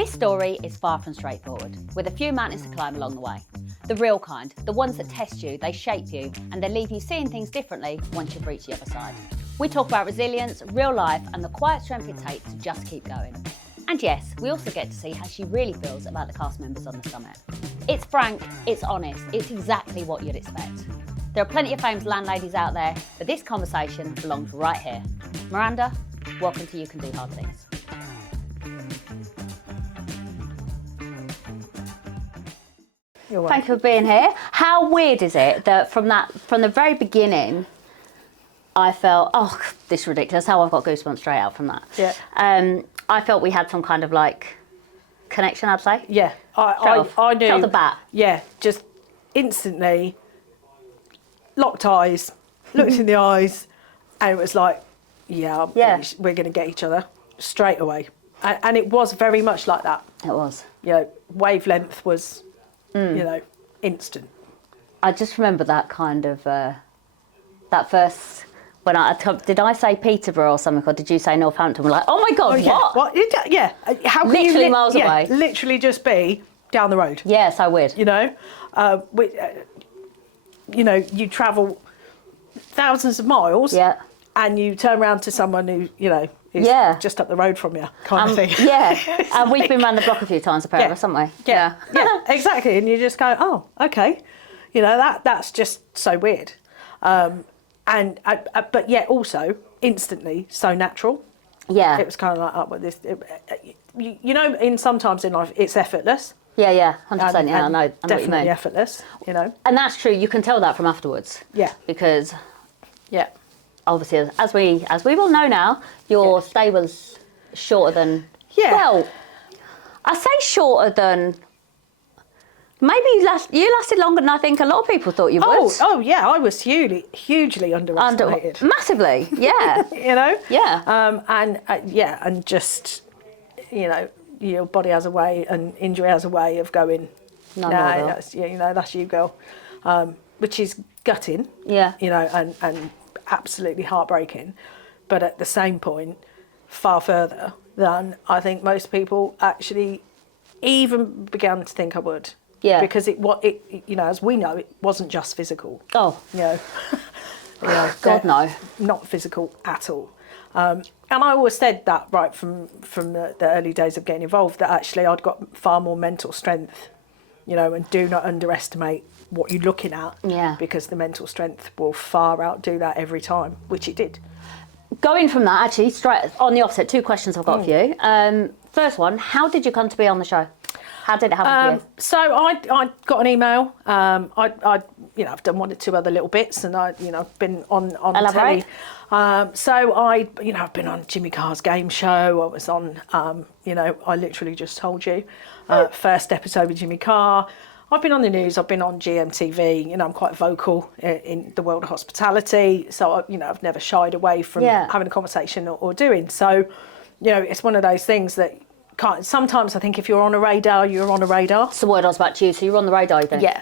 This story is far from straightforward, with a few mountains to climb along the way. The real kind, the ones that test you, they shape you, and they leave you seeing things differently once you've reached the other side. We talk about resilience, real life, and the quiet strength it takes to just keep going. And yes, we also get to see how she really feels about the cast members on the summit. It's frank, it's honest, it's exactly what you'd expect. There are plenty of famous landladies out there, but this conversation belongs right here. Miranda, welcome to You Can Do Hard Things. Thank you for being here. How weird is it that from the very beginning, I felt, oh, this is ridiculous. How I've got goosebumps straight out from that. Yeah. I felt we had some kind of like connection, I'd say. Yeah, I knew. Straight off the bat. Yeah, just instantly locked eyes, looked in the eyes, and it was like, yeah. We're going to get each other straight away. And it was very much like that. It was. You know, wavelength was, instant. I just remember that kind of, that first, when did I say Peterborough or something, or did you say Northampton? We're like, oh my God, what? Yeah. How can literally you miles away. Literally just be down the road. Yeah, so weird. You travel thousands of miles. Yeah. And you turn around to someone who, is just up the road from you, kind of thing. Yeah, and we've been around the block a few times, a pair of us, haven't we? Yeah, exactly. And you just go, oh, okay. That's just so weird. But yet also instantly so natural. Yeah. It was kind of like, sometimes in life it's effortless. Yeah, 100%. Yeah, I know what you definitely mean. Effortless. And that's true. You can tell that from afterwards. Yeah. Because. Yeah. Obviously, as we will know now, your stay was shorter than. Yeah. Well, I say shorter than. Maybe you lasted longer than I think a lot of people thought you would. Oh yeah, I was hugely underestimated. Massively, yeah. Yeah. And just, your body has a way, and injury has a way of going. That's you, girl, which is gutting. Yeah. And absolutely heartbreaking, but at the same point, far further than I think most people actually even began to think I would. Yeah. Because it as we know, it wasn't just physical. Oh. God no. Not physical at all. And I always said that right from the early days of getting involved, that actually I'd got far more mental strength, and do not underestimate what you're looking at. Yeah. Because the mental strength will far outdo that every time, which it did. Going from that, actually, straight on the offset, two questions I've got for you. First one, how did you come to be on the show? How did it happen for you? So I got an email. I've done one or two other little bits, and I've been on Elaborate. telly. So I've been on Jimmy Carr's game show. I was on, I literally just told you, first episode with Jimmy Carr. I've been on the news. I've been on GMTV. I'm quite vocal in the world of hospitality. So I've never shied away from having a conversation or doing. So, it's one of those things that. Sometimes I think if you're on a radar, you're on a radar. That's the word I was about to use. So you're on the radar, then? Yeah.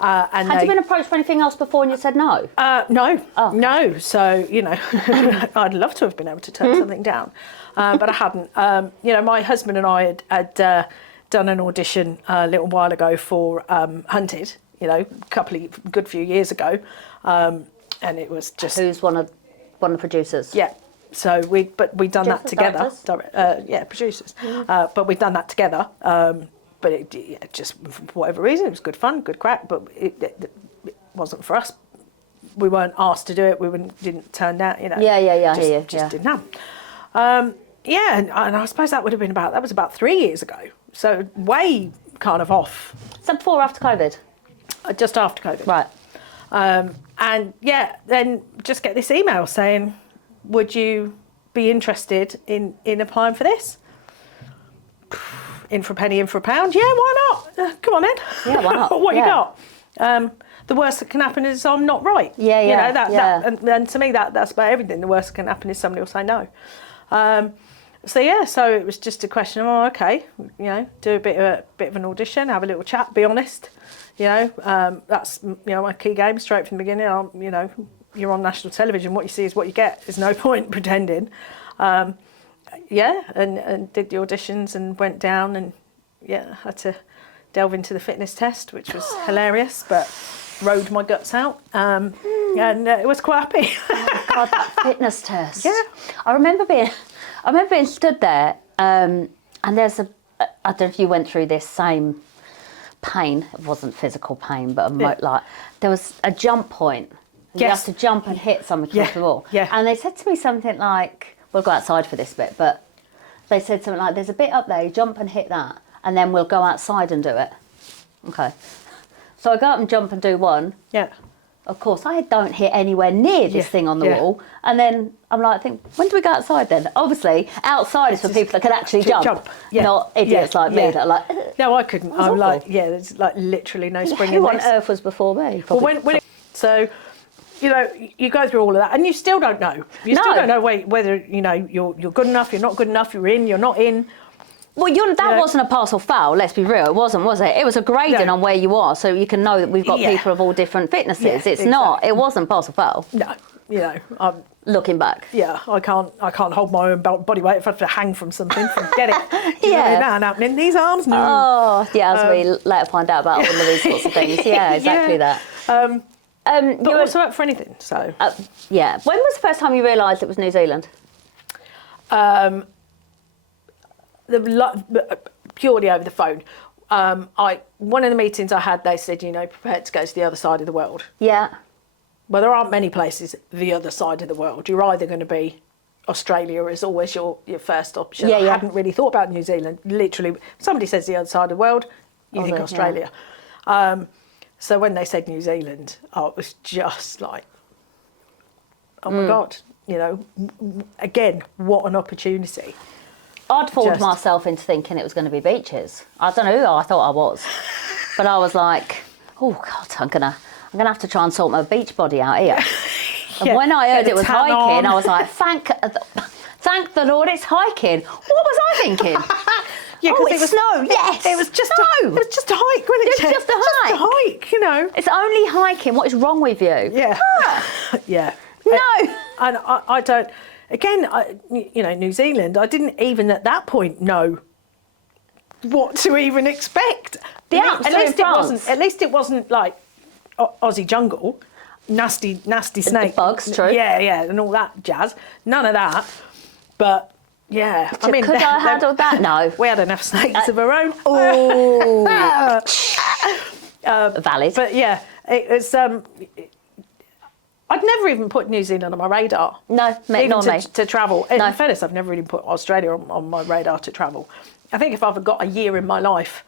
Had you been approached for anything else before and you said no? No. Oh. No. So, I'd love to have been able to turn something down, but I hadn't. My husband and I had done an audition a little while ago for Hunted, a good few years ago, and it was just... Who's one of the producers? Yeah. So we'd done that together. Producers. But we'd done that together. But it just for whatever reason, it was good fun, good crack. But it wasn't for us. We weren't asked to do it. We didn't turn down. Just didn't happen. And I suppose that would have been about 3 years ago. So way kind of off. So before or after COVID? Just after COVID. Right. Then just get this email saying, would you be interested in applying for this? In for a penny, in for a pound? Yeah, why not? Come on then. Yeah, why not? What you got? The worst that can happen is I'm not right. And to me, that's about everything. The worst that can happen is somebody will say no. So it was just a question of, do a bit of an audition, have a little chat, be honest. That's my key game straight from the beginning. You're on national television. What you see is what you get. There's no point pretending. yeah, and did the auditions and went down and had to delve into the fitness test, which was hilarious, but rode my guts out, and it was quite happy. Oh God, that fitness test. Yeah. I remember being stood there, and there's I don't know if you went through this same pain. It wasn't physical pain, but like there was a jump point. You have to jump and hit something across the wall. Yeah. And they said to me something like, we'll go outside for this bit, but they said something like, there's a bit up there, you jump and hit that, and then we'll go outside and do it. Okay. So I go up and jump and do one. Yeah. Of course, I don't hit anywhere near this thing on the wall. And then I'm like, when do we go outside then? Obviously, outside is for people that can actually jump. Yeah. Not idiots like me that are like... No, I couldn't. I'm like, there's like literally no spring in Who on this. earth was before me? Well, so, you know, you go through all of that and you still don't know. You still don't know whether, you know, you're good enough, you're not good enough, you're in, you're not in. Well, that wasn't a pass or fail, let's be real. It wasn't, was it? It was a grading on where you are, so you can know that we've got people of all different fitnesses. It's not, it wasn't pass or fail. No, you know. Looking back. Yeah, I can't hold my own body weight. If I have to hang from something, forget it. Do you know what I mean? That happening. These arms, no. Oh, yeah, as we later find out about all of these sorts of things. Yeah, exactly that. But you're also up for anything, so. Yeah. When was the first time you realised it was New Zealand? Purely over the phone. One of the meetings I had, they said, you know, prepared to go to the other side of the world. Yeah. Well, there aren't many places the other side of the world. You're either going to be Australia is always your first option. I hadn't really thought about New Zealand. Literally, if somebody says the other side of the world, you think Australia. Yeah. So when they said New Zealand, it was just like, oh my God, you know, again, what an opportunity. I'd fooled myself into thinking it was going to be beaches. I don't know who I thought I was, but I was like, oh God, I'm gonna have to try and sort my beach body out here. And when I heard it was hiking, I was like, thank the Lord, it's hiking. What was I thinking? Yeah, because it was snow. Yes, it was just a hike, wasn't it? It was just a hike. Just a hike, you know. It's only hiking. What is wrong with you? Yeah, yeah. No, and I don't. Again, you know, New Zealand, I didn't even at that point know what to even expect. At least it wasn't like Aussie jungle, nasty snake. The bugs, true. Yeah, and all that jazz. None of that. But yeah, I mean, could I handle that? No. We had enough snakes of our own. Oh, valid. But yeah, it was. I'd never even put New Zealand on my radar. No, even me. To travel. In fairness, I've never really put Australia on my radar to travel. I think if I've got a year in my life,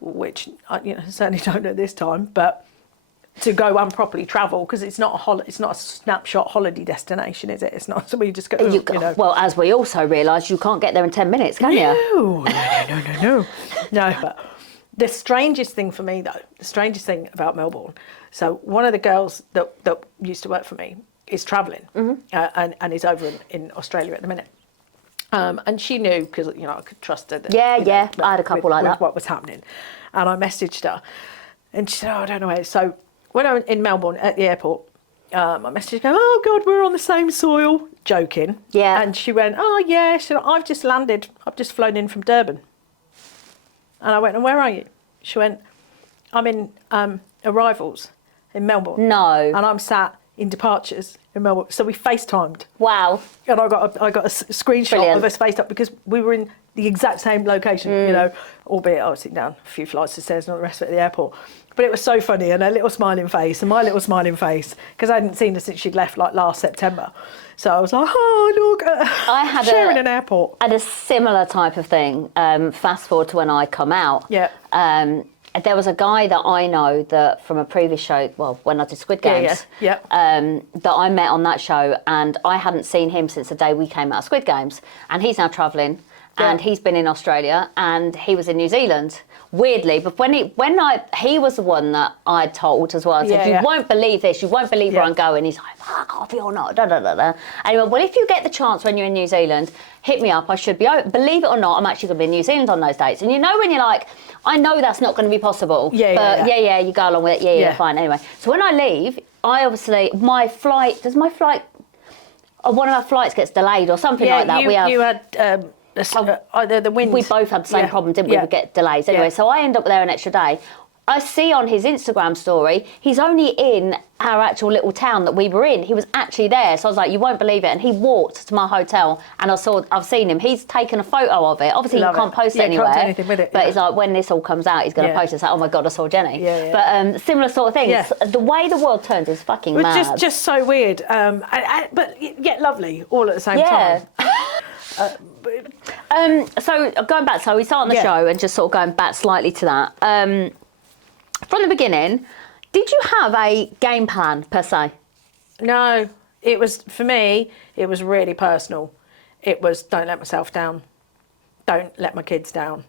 which I certainly don't at this time, but to go and properly travel, because it's not a snapshot holiday destination, is it? It's not somewhere you just go. You know. Well, as we also realise, you can't get there in 10 minutes, can you? No. No, but the strangest thing for me, though, the strangest thing about Melbourne. So one of the girls that used to work for me is travelling and is over in Australia at the minute. And she knew, because, you know, I could trust her. That, I had a couple like that. What was happening. And I messaged her. And she said, I don't know where. So when I was in Melbourne at the airport, I messaged her, oh, God, we're on the same soil. Joking. Yeah. And she went, oh, yeah. She said, I've just landed. I've just flown in from Durban. And I went, and where are you? She went, I'm in arrivals in Melbourne. No. And I'm sat in departures in Melbourne. So we FaceTimed. Wow. And I got a screenshot of us faced up because we were in the exact same location, you know, albeit I was sitting down a few flights of stairs and all the rest of it at the airport. But it was so funny, and her little smiling face and my little smiling face, because I hadn't seen her since she'd left like last September. So I was like, oh, look, I had sharing an airport. I had a similar type of thing, fast forward to when I come out. Yeah. There was a guy that I know that from a previous show, well, when I did Squid Games, that I met on that show, and I hadn't seen him since the day we came out of Squid Games. And he's now travelling, and he's been in Australia, and he was in New Zealand. Weirdly, but when he was the one that I told as well. I said, you won't believe this, you won't believe where I'm going. He's like, fuck off, you're not, da da da da. And he went, well, if you get the chance when you're in New Zealand, hit me up, I should be out. Believe it or not, I'm actually going to be in New Zealand on those dates. And you know when you're like, I know that's not going to be possible. You go along with it, fine, anyway. So when I leave, I obviously, does my flight one of our flights gets delayed or something like that. You had either the wind. We both had the same problem, didn't we? We get delays anyway. So I end up there an extra day. I see on his Instagram story, he's only in our actual little town that we were in. He was actually there. So I was like, you won't believe it. And he walked to my hotel and I've seen him. He's taken a photo of it. Obviously, you can't post it anywhere. Can't do anything with it, but it's like, when this all comes out, he's going to post it. It's like, oh my God, I saw Jenny. But similar sort of things. Yeah. The way the world turns is fucking mad. Just so weird. But yet lovely all at the same time. So going back, so we start on the show and just sort of going back slightly to that. From the beginning, did you have a game plan per se? No, it was, for me, it was really personal. It was, don't let myself down. Don't let my kids down.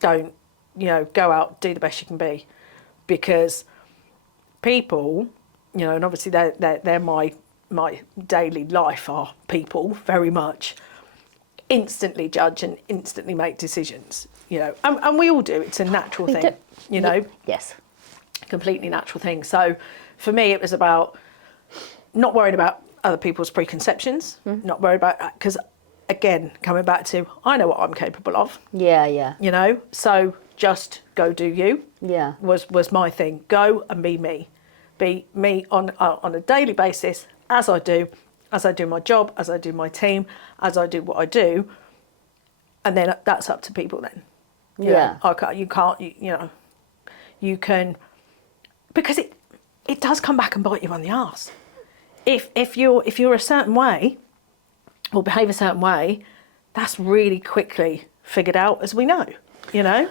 Don't, go out, do the best you can be. Because people, and obviously they're my daily life are people, very much, instantly judge and instantly make decisions, and we all do. It's a natural thing, Yes. Completely natural thing. So for me, it was about not worried about other people's preconceptions, not worried about, because again, coming back to, I know what I'm capable of. Yeah. So just go do you. Yeah. Was my thing. Go and be me. Be me on a daily basis, as I do my job, as I do my team, as I do what I do, and then that's up to people then. You can, because it does come back and bite you on the arse. If you're a certain way or behave a certain way, that's really quickly figured out, as we know, Yeah,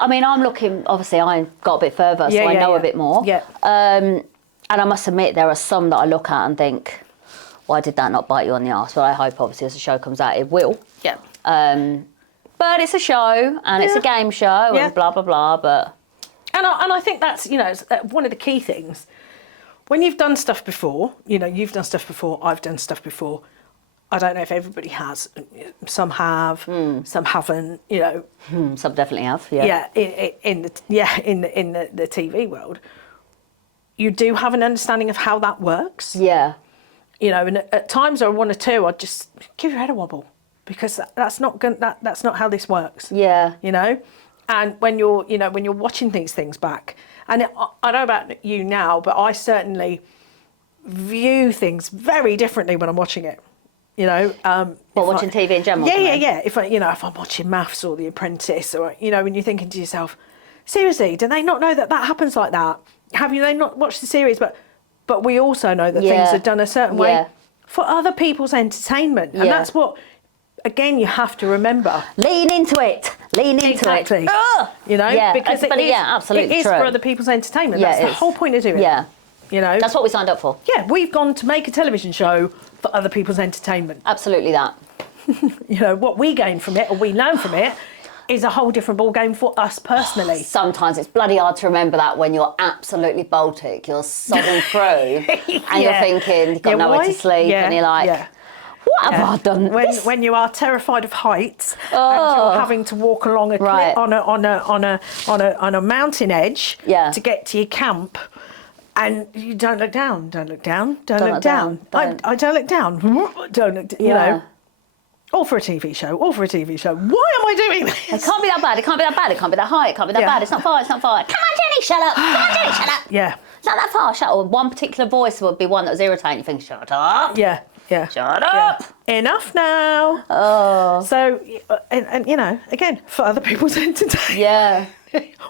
I mean, I'm looking, obviously I got a bit further, so I know a bit more. Yeah. And I must admit, there are some that I look at and think, why did that not bite you on the arse? Well, I hope, obviously, as the show comes out, it will. Yeah. But it's a show, and it's a game show, and blah, blah, blah, but... And I think that's, one of the key things. When you've done stuff before, you've done stuff before, I've done stuff before. I don't know if everybody has. Some have, some haven't, Some definitely have, yeah. Yeah, in the TV world. You do have an understanding of how that works. Yeah. And at times or one or two, I'd just give your head a wobble, because that's not how this works. Yeah. And when you're watching these things back, and I know about you now, but I certainly view things very differently when I'm watching it. Watching TV in general? Yeah. If I'm watching Maths or The Apprentice, or when you're thinking to yourself, seriously, do they not know that happens like that? Have they not watched the series? But we also know that things are done a certain way for other people's entertainment, and that's what. Again, you have to remember. Lean into it. Exactly. Because absolutely it is true. For other people's entertainment. That's the whole point of doing it. Yeah. That's what we signed up for. Yeah, we've gone to make a television show for other people's entertainment. Absolutely that. What we gain from it, or we learn from it, is a whole different ball game for us personally. Sometimes it's bloody hard to remember that when you're absolutely Baltic, you're sobbing through, and you're thinking you've got nowhere to sleep, and you're like, what have I done? When you are terrified of heights and you're having to walk along a cliff on a mountain edge to get to your camp, and you don't look down, don't look down. I don't look down. Don't look. All for a TV show. Why am I doing this? It can't be that bad. It can't be that bad. It can't be that high. It can't be that bad. It's not far. Come on, Jenny, shut up. Yeah. It's not that far. Shut up. One particular voice would be one that was irritating. You think, shut up. Yeah. Shut up. Enough now. Oh. So, and again, for other people's entertainment. Yeah.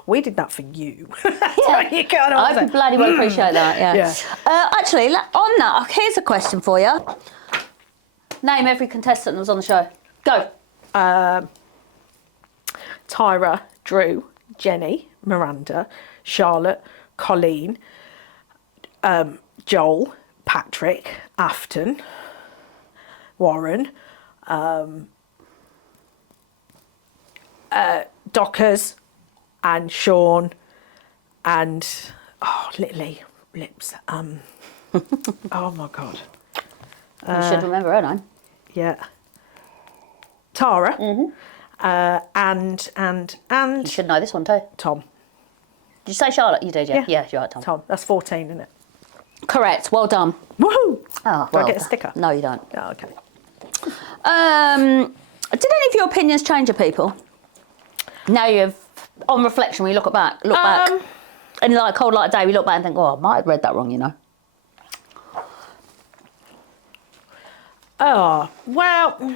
We did that for you. I bloody well appreciate that. Yeah. Actually, on that, here's a question for you. Name every contestant that was on the show. Go. Tyra, Drew, Jenny, Miranda, Charlotte, Colleen, Joel, Patrick, Afton, Warren, Dockers, and Sean, and Lily Lips. Oh my God. You should remember her name. Yeah. Tara. And you should know this one too. Tom. Did you say Charlotte? You did, yeah. Yeah, you're right, Tom. Tom. That's 14, isn't it? Correct. Well done. Woohoo! Oh, Do well, I get a sticker? No, you don't. Oh, okay. Did any of your opinions change of people? Now you've, on reflection, when you look back, and like cold light day, we look back and think, oh, I might have read that wrong, you know. Oh, well,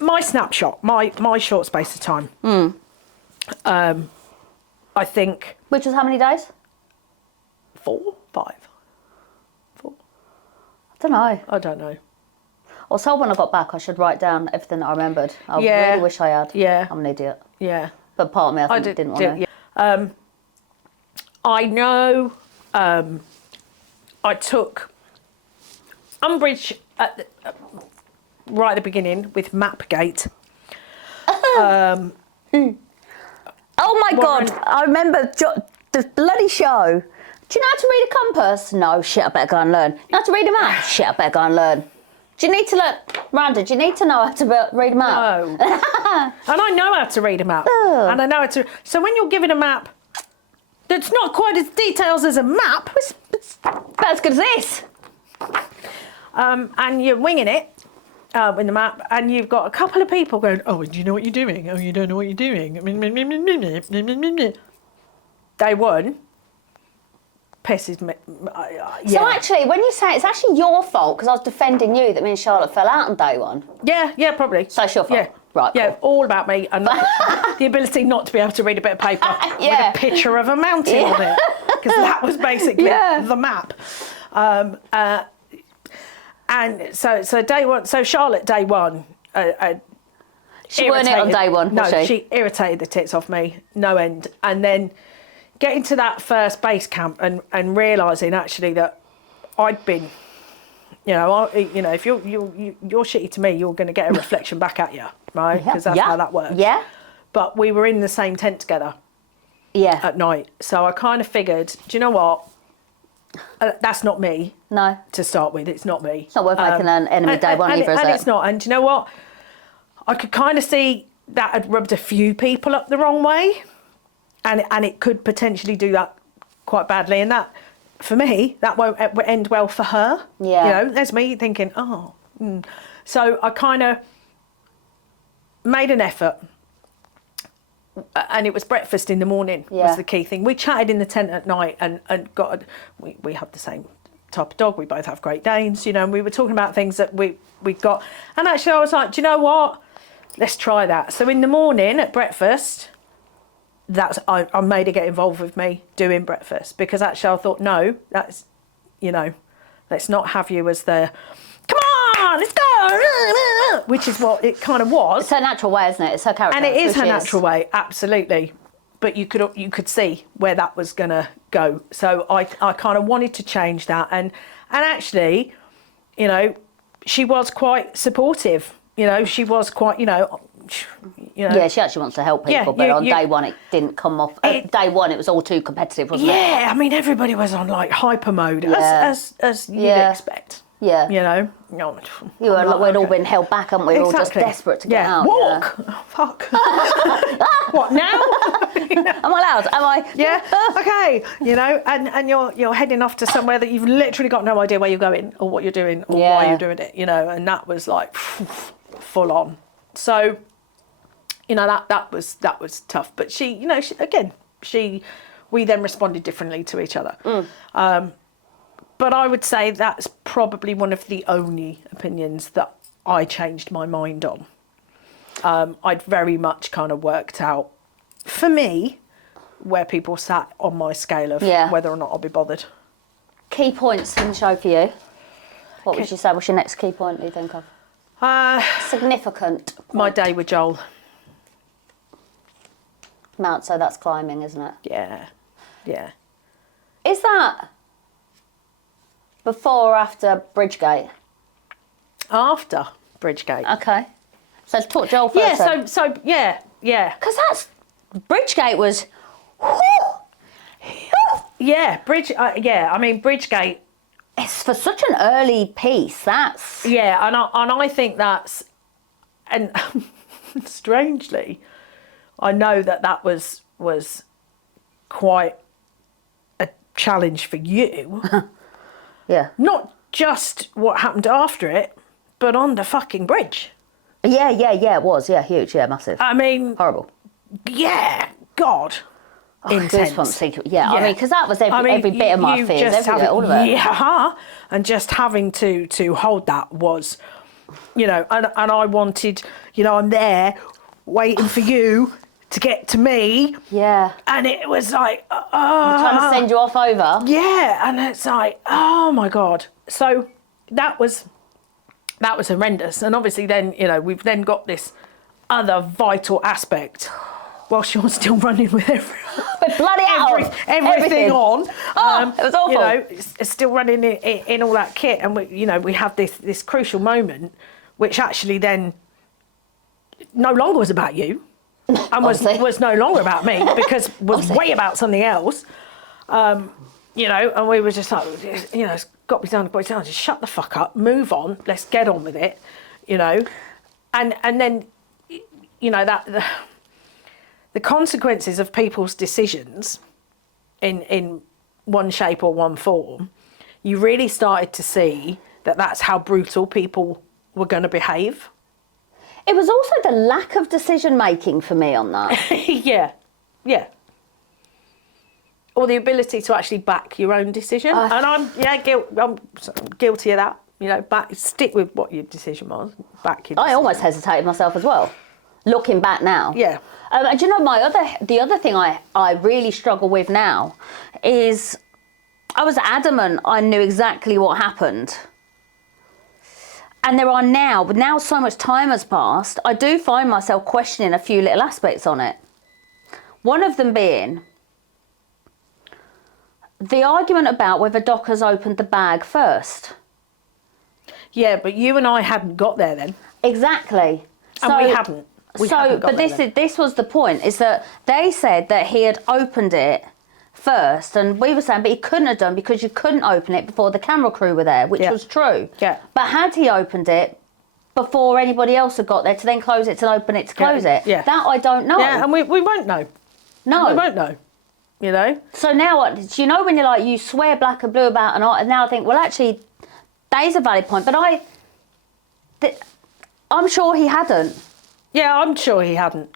my snapshot, my short space of time. I think... Which was how many days? 4, 5. 4. I don't know. I don't know. I was told when I got back I should write down everything that I remembered. I Yeah. really wish I had. Yeah. I'm an idiot. Yeah. But part of me, I think, didn't want to. Yeah. I know I took umbrage right at the beginning with Mapgate. Oh my God, I remember the bloody show. Do you know how to read a compass? No, shit, I better go and learn. You know how to read a map? Shit, I better go and learn. Do you need to learn, Miranda, do you need to know how to read a map? No. And I know how to read a map. Oh. And I know how to... So when you're given a map that's not quite as detailed as a map... It's about as good as this. And you're winging it with the map, and you've got a couple of people going, oh, do you know what you're doing? Oh, you don't know what you're doing. Day one pisses me. Yeah. So actually, when you say it's actually your fault, because I was defending you that me and Charlotte fell out on day one. Yeah, probably. So it's your fault. Yeah. Right, Yeah, cool. all about me and the ability not to be able to read a bit of paper Yeah. with a picture of a mountain on it, because that was basically the map. And so day one, so Charlotte day one, She weren't it on day one, no, was she? she irritated the tits off me, no end. And then getting to that first base camp and realising actually that I'd been, if you're shitty to me, you're going to get a reflection back at you, right? Because that's how that works. Yeah. But we were in the same tent together. Yeah. At night, so I kind of figured, do you know what? That's not me. No. To start with, it's not me. It's not worth making an enemy day one either, is and it? it's not. And do you know what? I could kind of see that had rubbed a few people up the wrong way, and it could potentially do that quite badly. And that, for me, that won't end well for her. Yeah. There's me thinking, oh. So I kind of made an effort. And it was breakfast in the morning was the key thing. We chatted in the tent at night and we have the same type of dog. We both have Great Danes, and we were talking about things that we got. And actually I was like, do you know what? Let's try that. So in the morning at breakfast, I made her get involved with me doing breakfast, because actually I thought, no, that's, let's not have you as the, come on, let's go, which is what it kind of was. It's her natural way, isn't it? It's her character. And it is her natural way, absolutely. But you could see where that was going to go. So I kind of wanted to change that. And actually, she was quite supportive. She was quite, Yeah, she actually wants to help people, but on day one it didn't come off. Day one it was all too competitive, wasn't it? Yeah, I mean, everybody was on like hyper mode, as you'd expect. Yeah. No, we'd all been held back, haven't we? We were all just desperate to get out. Walk. Yeah. Oh, fuck. What now? Am I allowed? Am I? Yeah. Okay. And you're heading off to somewhere that you've literally got no idea where you're going or what you're doing or why you're doing it. And that was like full on. So, that was tough. But she, we then responded differently to each other. But I would say that's probably one of the only opinions that I changed my mind on. I'd very much kind of worked out, for me, where people sat on my scale of whether or not I'll be bothered. Key points in the show for you. What would you say? What's your next key point that you think of? Significant point. My day with Joel. So that's climbing, isn't it? Yeah. Is that before or after Bridgegate? After Bridgegate. Okay. So let's put Joel first. Yeah. Because that's Bridgegate was. Yeah, I mean, Bridgegate. It's for such an early piece. That's. Yeah, and I think that's, and strangely, I know that was quite a challenge for you. Yeah. Not just what happened after it, but on the fucking bridge. Yeah, it was. Yeah, huge. Yeah, massive. I mean, Horrible. Yeah, God. Intense. Yeah, I mean, because that was every bit of my fears, all of it. Yeah, and just having to hold that was, you know, and I wanted, you know, I'm there waiting for you to get to me. Yeah. And it was like, trying to send you off over. Yeah, and it's like, oh my God. So that was horrendous. And obviously then, you know, we've then got this other vital aspect whilst you're still running with everything on. It was awful. You know, it's still running in all that kit, and we have this crucial moment, which actually then no longer was about you, and was no longer about me, because was way about something else. You know, and we were just like, you know, it's got to be done, just shut the fuck up, move on, let's get on with it, you know, and then, you know, that the consequences of people's decisions in one shape or one form, you really started to see that that's how brutal people were going to behave. It was also the lack of decision making for me on that. Yeah. Or the ability to actually back your own decision. And I'm guilty of that. You know, stick with what your decision was. Back your decision. I almost hesitated myself as well, looking back now. Yeah. And you know, the other thing I really struggle with now is I was adamant I knew exactly what happened. And there are now so much time has passed, I do find myself questioning a few little aspects on it. One of them being the argument about whether Dockers opened the bag first. Yeah, but you and I hadn't got there then. Exactly. And we hadn't. This was the point, is that they said that he had opened it first, and we were saying, but he couldn't have done because you couldn't open it before the camera crew were there, which was true. Yeah. But had he opened it before anybody else had got there to then close it, to open it, to close it? Yeah. That I don't know. Yeah, and we won't know. No. We won't know. You know? So now, do you know when you're like, you swear black and blue about, and now I think, well, actually, that is a valid point, but I'm sure he hadn't. Yeah, I'm sure he hadn't.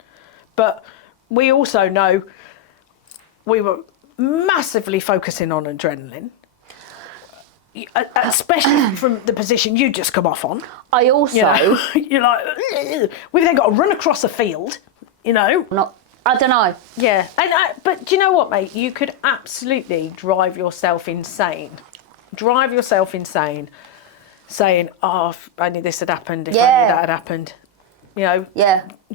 But we also know we were massively focusing on adrenaline, especially from the position you just come off on. I also... You know, you're like, we've then got to run across a field, you know. I don't know. Yeah, but do you know what, mate? You could absolutely drive yourself insane. Saying, oh, if only this had happened, if only that had happened. You know,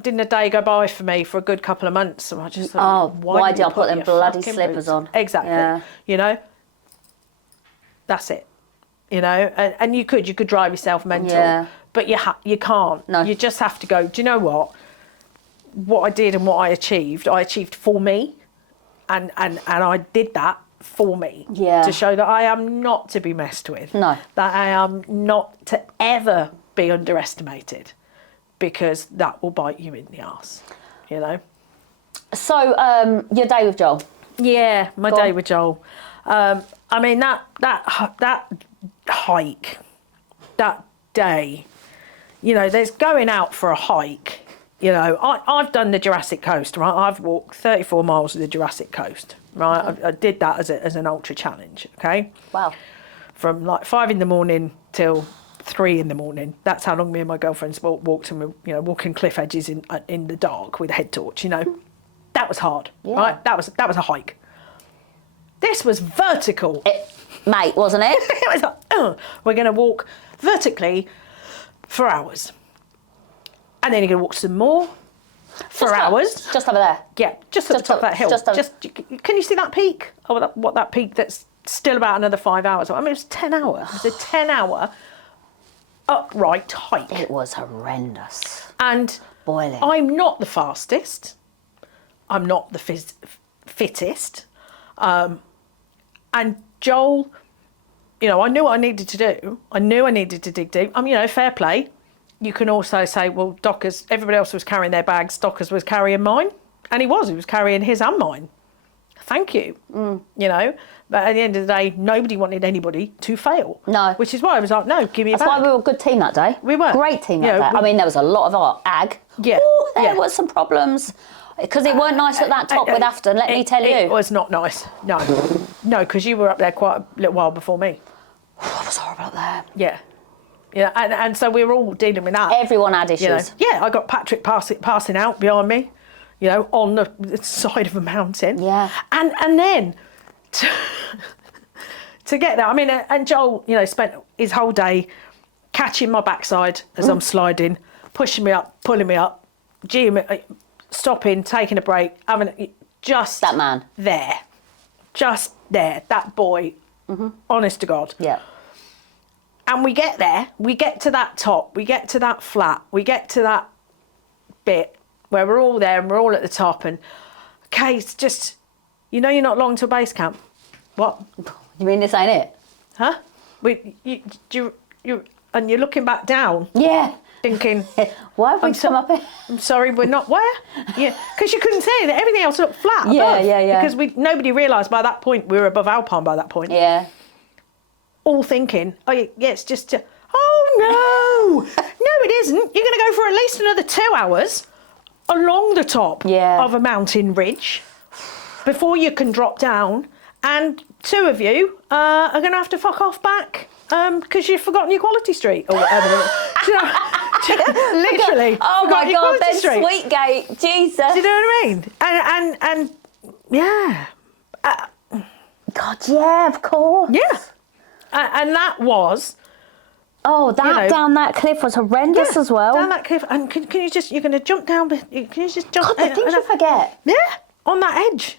didn't a day go by for me for a good couple of months? So I just thought, why did I put them bloody slippers on? Exactly. Yeah. You know, that's it. You know, and you could drive yourself mental, but you can't. No. You just have to go, do you know what? What I did and what I achieved for me, and I did that for me, to show that I am not to be messed with. No. That I am not to ever be underestimated, because that will bite you in the arse, you know. So, your day with Joel? Yeah, my day with Joel. I mean, that hike, that day, you know, there's going out for a hike. You know, I've done the Jurassic Coast, right? I've walked 34 miles of the Jurassic Coast, right? I did that as an ultra challenge, okay? Wow. From like 5 a.m. till 3 a.m. That's how long me and my girlfriends walked, and you know, walking cliff edges in the dark with a head torch. You know, that was hard, right? That was a hike. This was vertical, mate, wasn't it? It was like, we're going to walk vertically for hours, and then you're going to walk some more for hours. Just over there. Yeah, just at the top of that hill. Can you see that peak? Oh, that peak that's still about another 5 hours. I mean, it was 10 hours. It was a 10-hour upright hike. It was horrendous. And boiling. I'm not the fastest. I'm not the fittest. And Joel, you know, I knew what I needed to do. I knew I needed to dig deep. You know, fair play. You can also say, well, Dockers, everybody else was carrying their bags, Dockers was carrying mine. And he was carrying his and mine. thank you, you know. But at the end of the day, nobody wanted anybody to fail. No. Which is why I was like, no, give me a That's why back. we were a good team that day. We were. Great team that day. I mean, there was a lot of our ag. Yeah. Ooh, there Yeah. was some problems. Because it weren't nice at that top with Afton, let me tell you. It was not nice. No. No, because you were up there quite a little while before me. It was horrible up there. Yeah. Yeah, and so we were all dealing with that. Everyone had issues. You know? Yeah, I got Patrick passing out behind me, you know, on the side of a mountain. Yeah. And then to get there, I mean, and Joel, you know, spent his whole day catching my backside as I'm sliding, pushing me up, pulling me up, stopping, taking a break, having just That man. there, just there, that boy, honest to God. Yeah. And we get there, we get to that top, we get to that flat, we get to that bit where we're all there and we're all at the top and, okay, it's just, you know, you're not long till base camp. What? You mean this ain't it? Huh? You and you're looking back down, Yeah. thinking, Why have we come up here? I'm sorry, we're not where? Yeah, because you couldn't see that everything else looked flat Yeah, above. yeah. Because nobody realised by that point we were above Alpine by that point. Yeah. All thinking, oh yeah, it's just, oh no, no it isn't. You're going to go for at least another 2 hours along the top of a mountain ridge before you can drop down, and 2 of you are going to have to fuck off back because you've forgotten your quality street or whatever. Literally. Oh my God, then street. Sweetgate, Jesus. Do you know what I mean? And yeah. God, yeah, of course. Yeah. And that was... Oh, that down that cliff was horrendous as well. Down that cliff. And can you just... You're going to jump down... Can you just jump... God, the things you forget. Yeah. On that edge.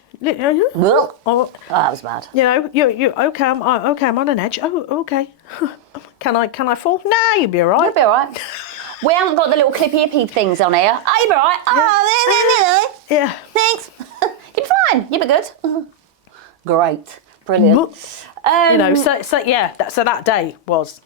Oh, that was bad. You know, you okay, I'm on an edge. Oh, okay. Can I fall? No, you'll be all right. You'll be all right. We haven't got the little clippy things on here. Oh, you'll be all right. Oh, yeah. Thanks. You'll be fine. You'll be good. Great. Brilliant. You know, so yeah, so that day was...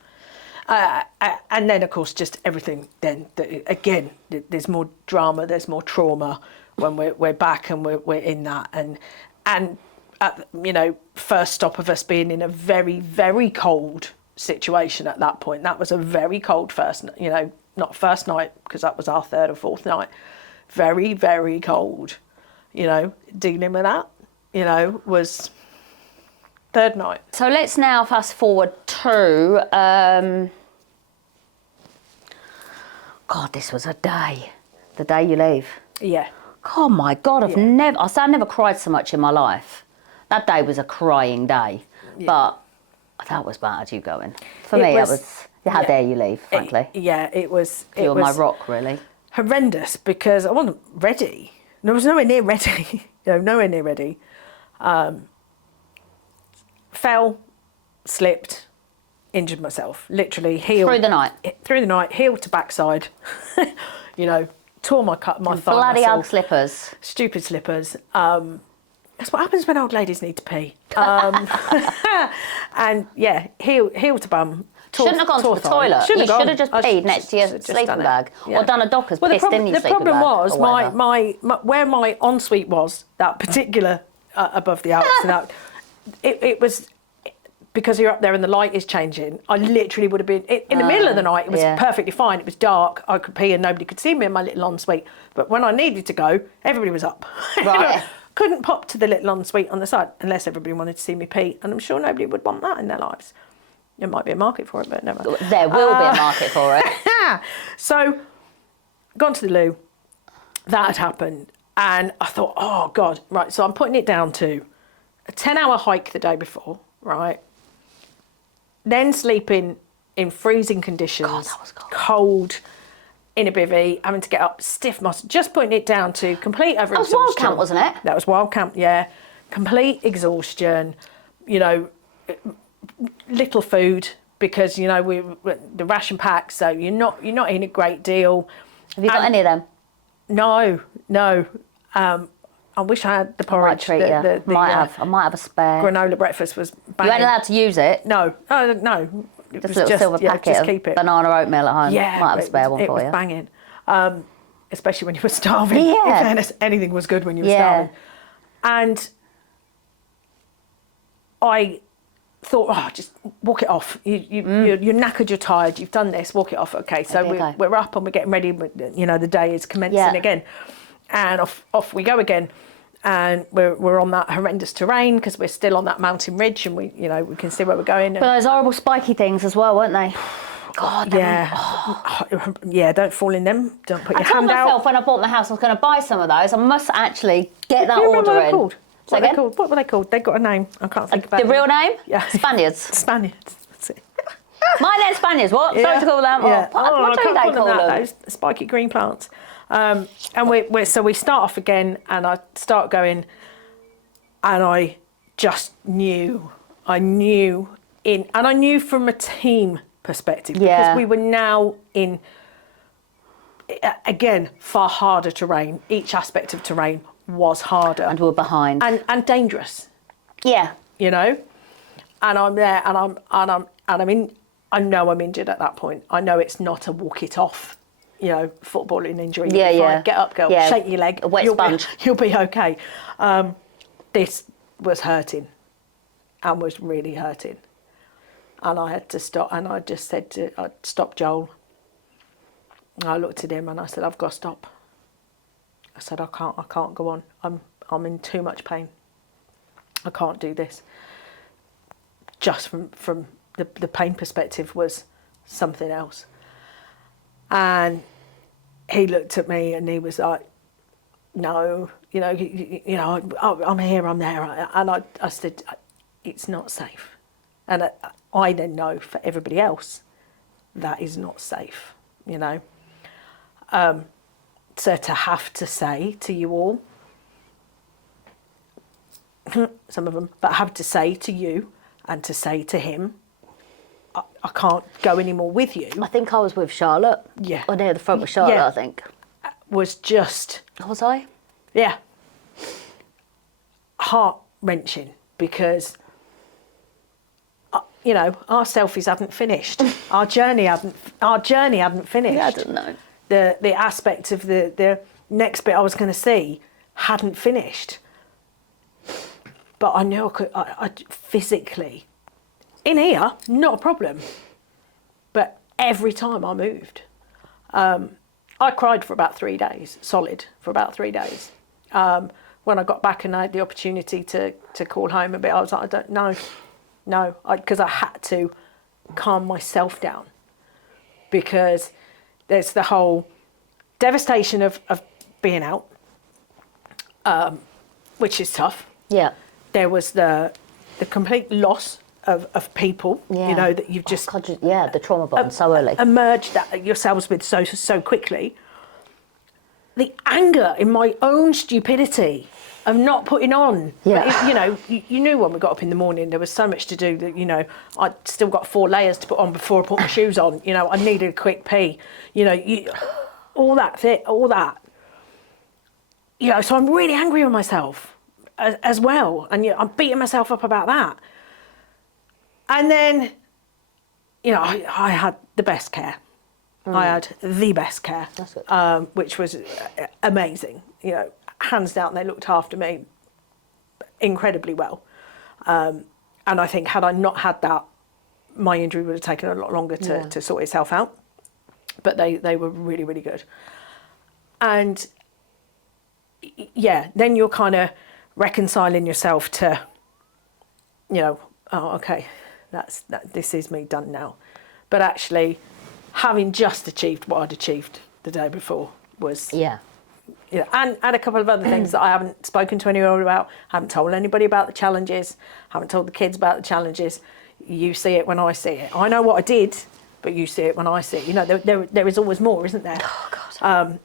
and then, of course, just everything then, again, there's more drama, there's more trauma when we're back and we're in that. And at, you know, first stop of us being in a very, very cold situation at that point. That was a very cold first, you know, not first night, because that was our 3rd or 4th night. Very, very cold, you know, dealing with that, you know, was 3rd night. So let's now fast forward to... God, this was a day. The day you leave. Yeah. Oh my God, I've never cried so much in my life. That day was a crying day, but that was bad, you going. For me, it was how dare you leave, frankly. It was. You're my rock, really. Horrendous, because I wasn't ready. I was nowhere near ready. Nowhere near ready. Fell, slipped, injured myself. Literally, heel Through the night. Through the night, heel to backside. You know, tore my thigh bloody muscle. Ugg slippers. Stupid slippers. That's what happens when old ladies need to pee. And yeah, heel to bum. Shouldn't have gone to the toilet. You should have just peed next to your sleeping bag, or done a docker's pissed in your sleeping bag. The problem was my where my ensuite was, that particular above the Alps, that it was. Because you're up there and the light is changing, I literally would have been... In the middle of the night, it was perfectly fine. It was dark. I could pee and nobody could see me in my little ensuite. But when I needed to go, everybody was up. Right. Couldn't pop to the little ensuite on the side unless everybody wanted to see me pee. And I'm sure nobody would want that in their lives. There might be a market for it, but never. There will be a market for it. So, gone to the loo. That had happened. And I thought, oh, God. Right, so I'm putting it down to a 10-hour hike the day before, right? Then sleeping in freezing conditions. God, that was cold, in a bivvy, having to get up, stiff muscle, just putting it down to complete over exhaustion. That was wild camp, wasn't it? That was wild camp, yeah. Complete exhaustion, you know, little food because, you know, the ration pack, so you're not eating a great deal. Have you got any of them? No. I wish I had the porridge. I might have a spare. Granola breakfast was banging. You ain't allowed to use it. No. No. It Just was a little silver packet of keep it. banana oatmeal at home. Yeah, Might have a spare one for you. It was banging. Especially when you were starving. Yeah. In fairness, anything was good when you were starving. And I thought, just walk it off. You're knackered, you're tired, you've done this, walk it off. Okay, so we're up and we're getting ready, the day is commencing again. And off we go again. And we're on that horrendous terrain because we're still on that mountain ridge and we can see where we're going. But those horrible spiky things as well, weren't they? God, yeah, don't fall in them. Don't put your hand out. I told myself when I bought my house I was going to buy some of those. I must actually get that order in. What were they called? What were they called? They've got a name. I can't think about it. The real name? Yeah. Spaniards. Spaniards. That's it. My name's Spaniards. What? Yeah. Sorry to call them. Yeah. What do they call them? Those spiky green plants. And we start off again, and I start going, and I just knew. I knew from a team perspective because we were now in, again, far harder terrain. Each aspect of terrain was harder, and we were behind, and dangerous. Yeah, and I'm there, and I'm in. I know I'm injured at that point. I know it's not a walk it off, footballing injury. Yeah. Get up, girl. Yeah. Shake your leg. A wet sponge. You'll be okay. This was hurting, and was really hurting, and I had to stop. And I just said I stopped Joel. And I looked at him and I said, I've got to stop. I said, I can't go on. I'm in too much pain. I can't do this. Just from the pain perspective was something else. And he looked at me and he was like, no, I'm here, I'm there. And I said, it's not safe. And I then know for everybody else, that is not safe, So to have to say to you all, some of them, but have to say to you and to say to him, I can't go anymore with you. I think I was with Charlotte. Yeah. Or near the front with Charlotte, I think. Was just... Was I? Yeah. Heart-wrenching because, our selfies hadn't finished. Our journey hadn't finished. Yeah, I don't know. The aspect of the next bit I was going to see hadn't finished. But I knew I physically, in here, not a problem. But every time I moved, I cried for about 3 days, solid, for about 3 days. When I got back and I had the opportunity to call home a bit, I was like, I don't know. No, because I had to calm myself down. Because there's the whole devastation of being out, which is tough. Yeah. There was the complete loss of people, that you've just... the trauma bond so early. Emerged yourselves with so quickly. The anger in my own stupidity of not putting on. Yeah. You knew when we got up in the morning there was so much to do that, I'd still got 4 layers to put on before I put my shoes on. I needed a quick pee. All that. So I'm really angry with myself as well. And I'm beating myself up about that. And then, I had the best care. I had the best care, That's good. which was amazing. Hands down, they looked after me incredibly well. And I think had I not had that, my injury would have taken a lot longer to sort itself out. But they were really, really good. And then you're kind of reconciling yourself to, okay, this is me done now. But actually, having just achieved what I'd achieved the day before was... Yeah. And a couple of other things that I haven't spoken to anyone about, haven't told anybody about the challenges, haven't told the kids about the challenges. You see it when I see it. I know what I did, but you see it when I see it. There is always more, isn't there? Oh, God.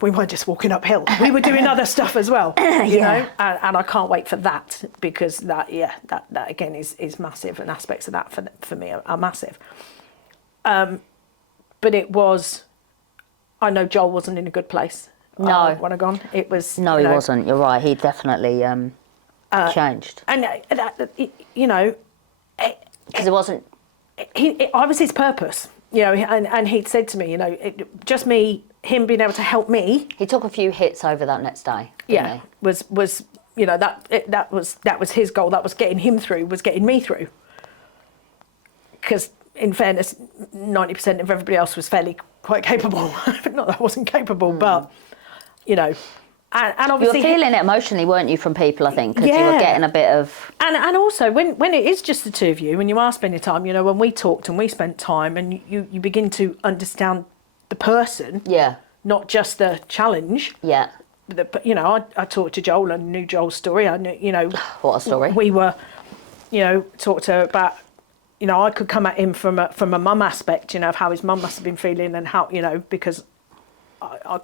We weren't just walking uphill. We were doing other stuff as well, you know. And I can't wait for that because that again is massive, and aspects of that for me are massive. But it was, I know Joel wasn't in a good place. No. When I gone, it was. No, he wasn't. You're right. He definitely changed. And because it wasn't. I was his purpose, and he'd said to me, just me, him being able to help me. He took a few hits over that next day. Didn't he? Was you know, that was his goal. That was getting him through, was getting me through. Because in fairness, 90% of everybody else was quite capable. Not that I wasn't capable, but, you know, and obviously... You were feeling it emotionally, weren't you, from people, I think, because you were getting a bit of... And also, when it is just the two of you, when you are spending time, you know, when we talked and we spent time and you begin to understand the person, not just the challenge. Yeah. But, you know, I talked to Joel and knew Joel's story. I knew, you know... What a story. We were, you know, talked to her about... You know, I could come at him from a mum aspect, you know, of how his mum must have been feeling and how, you know, because I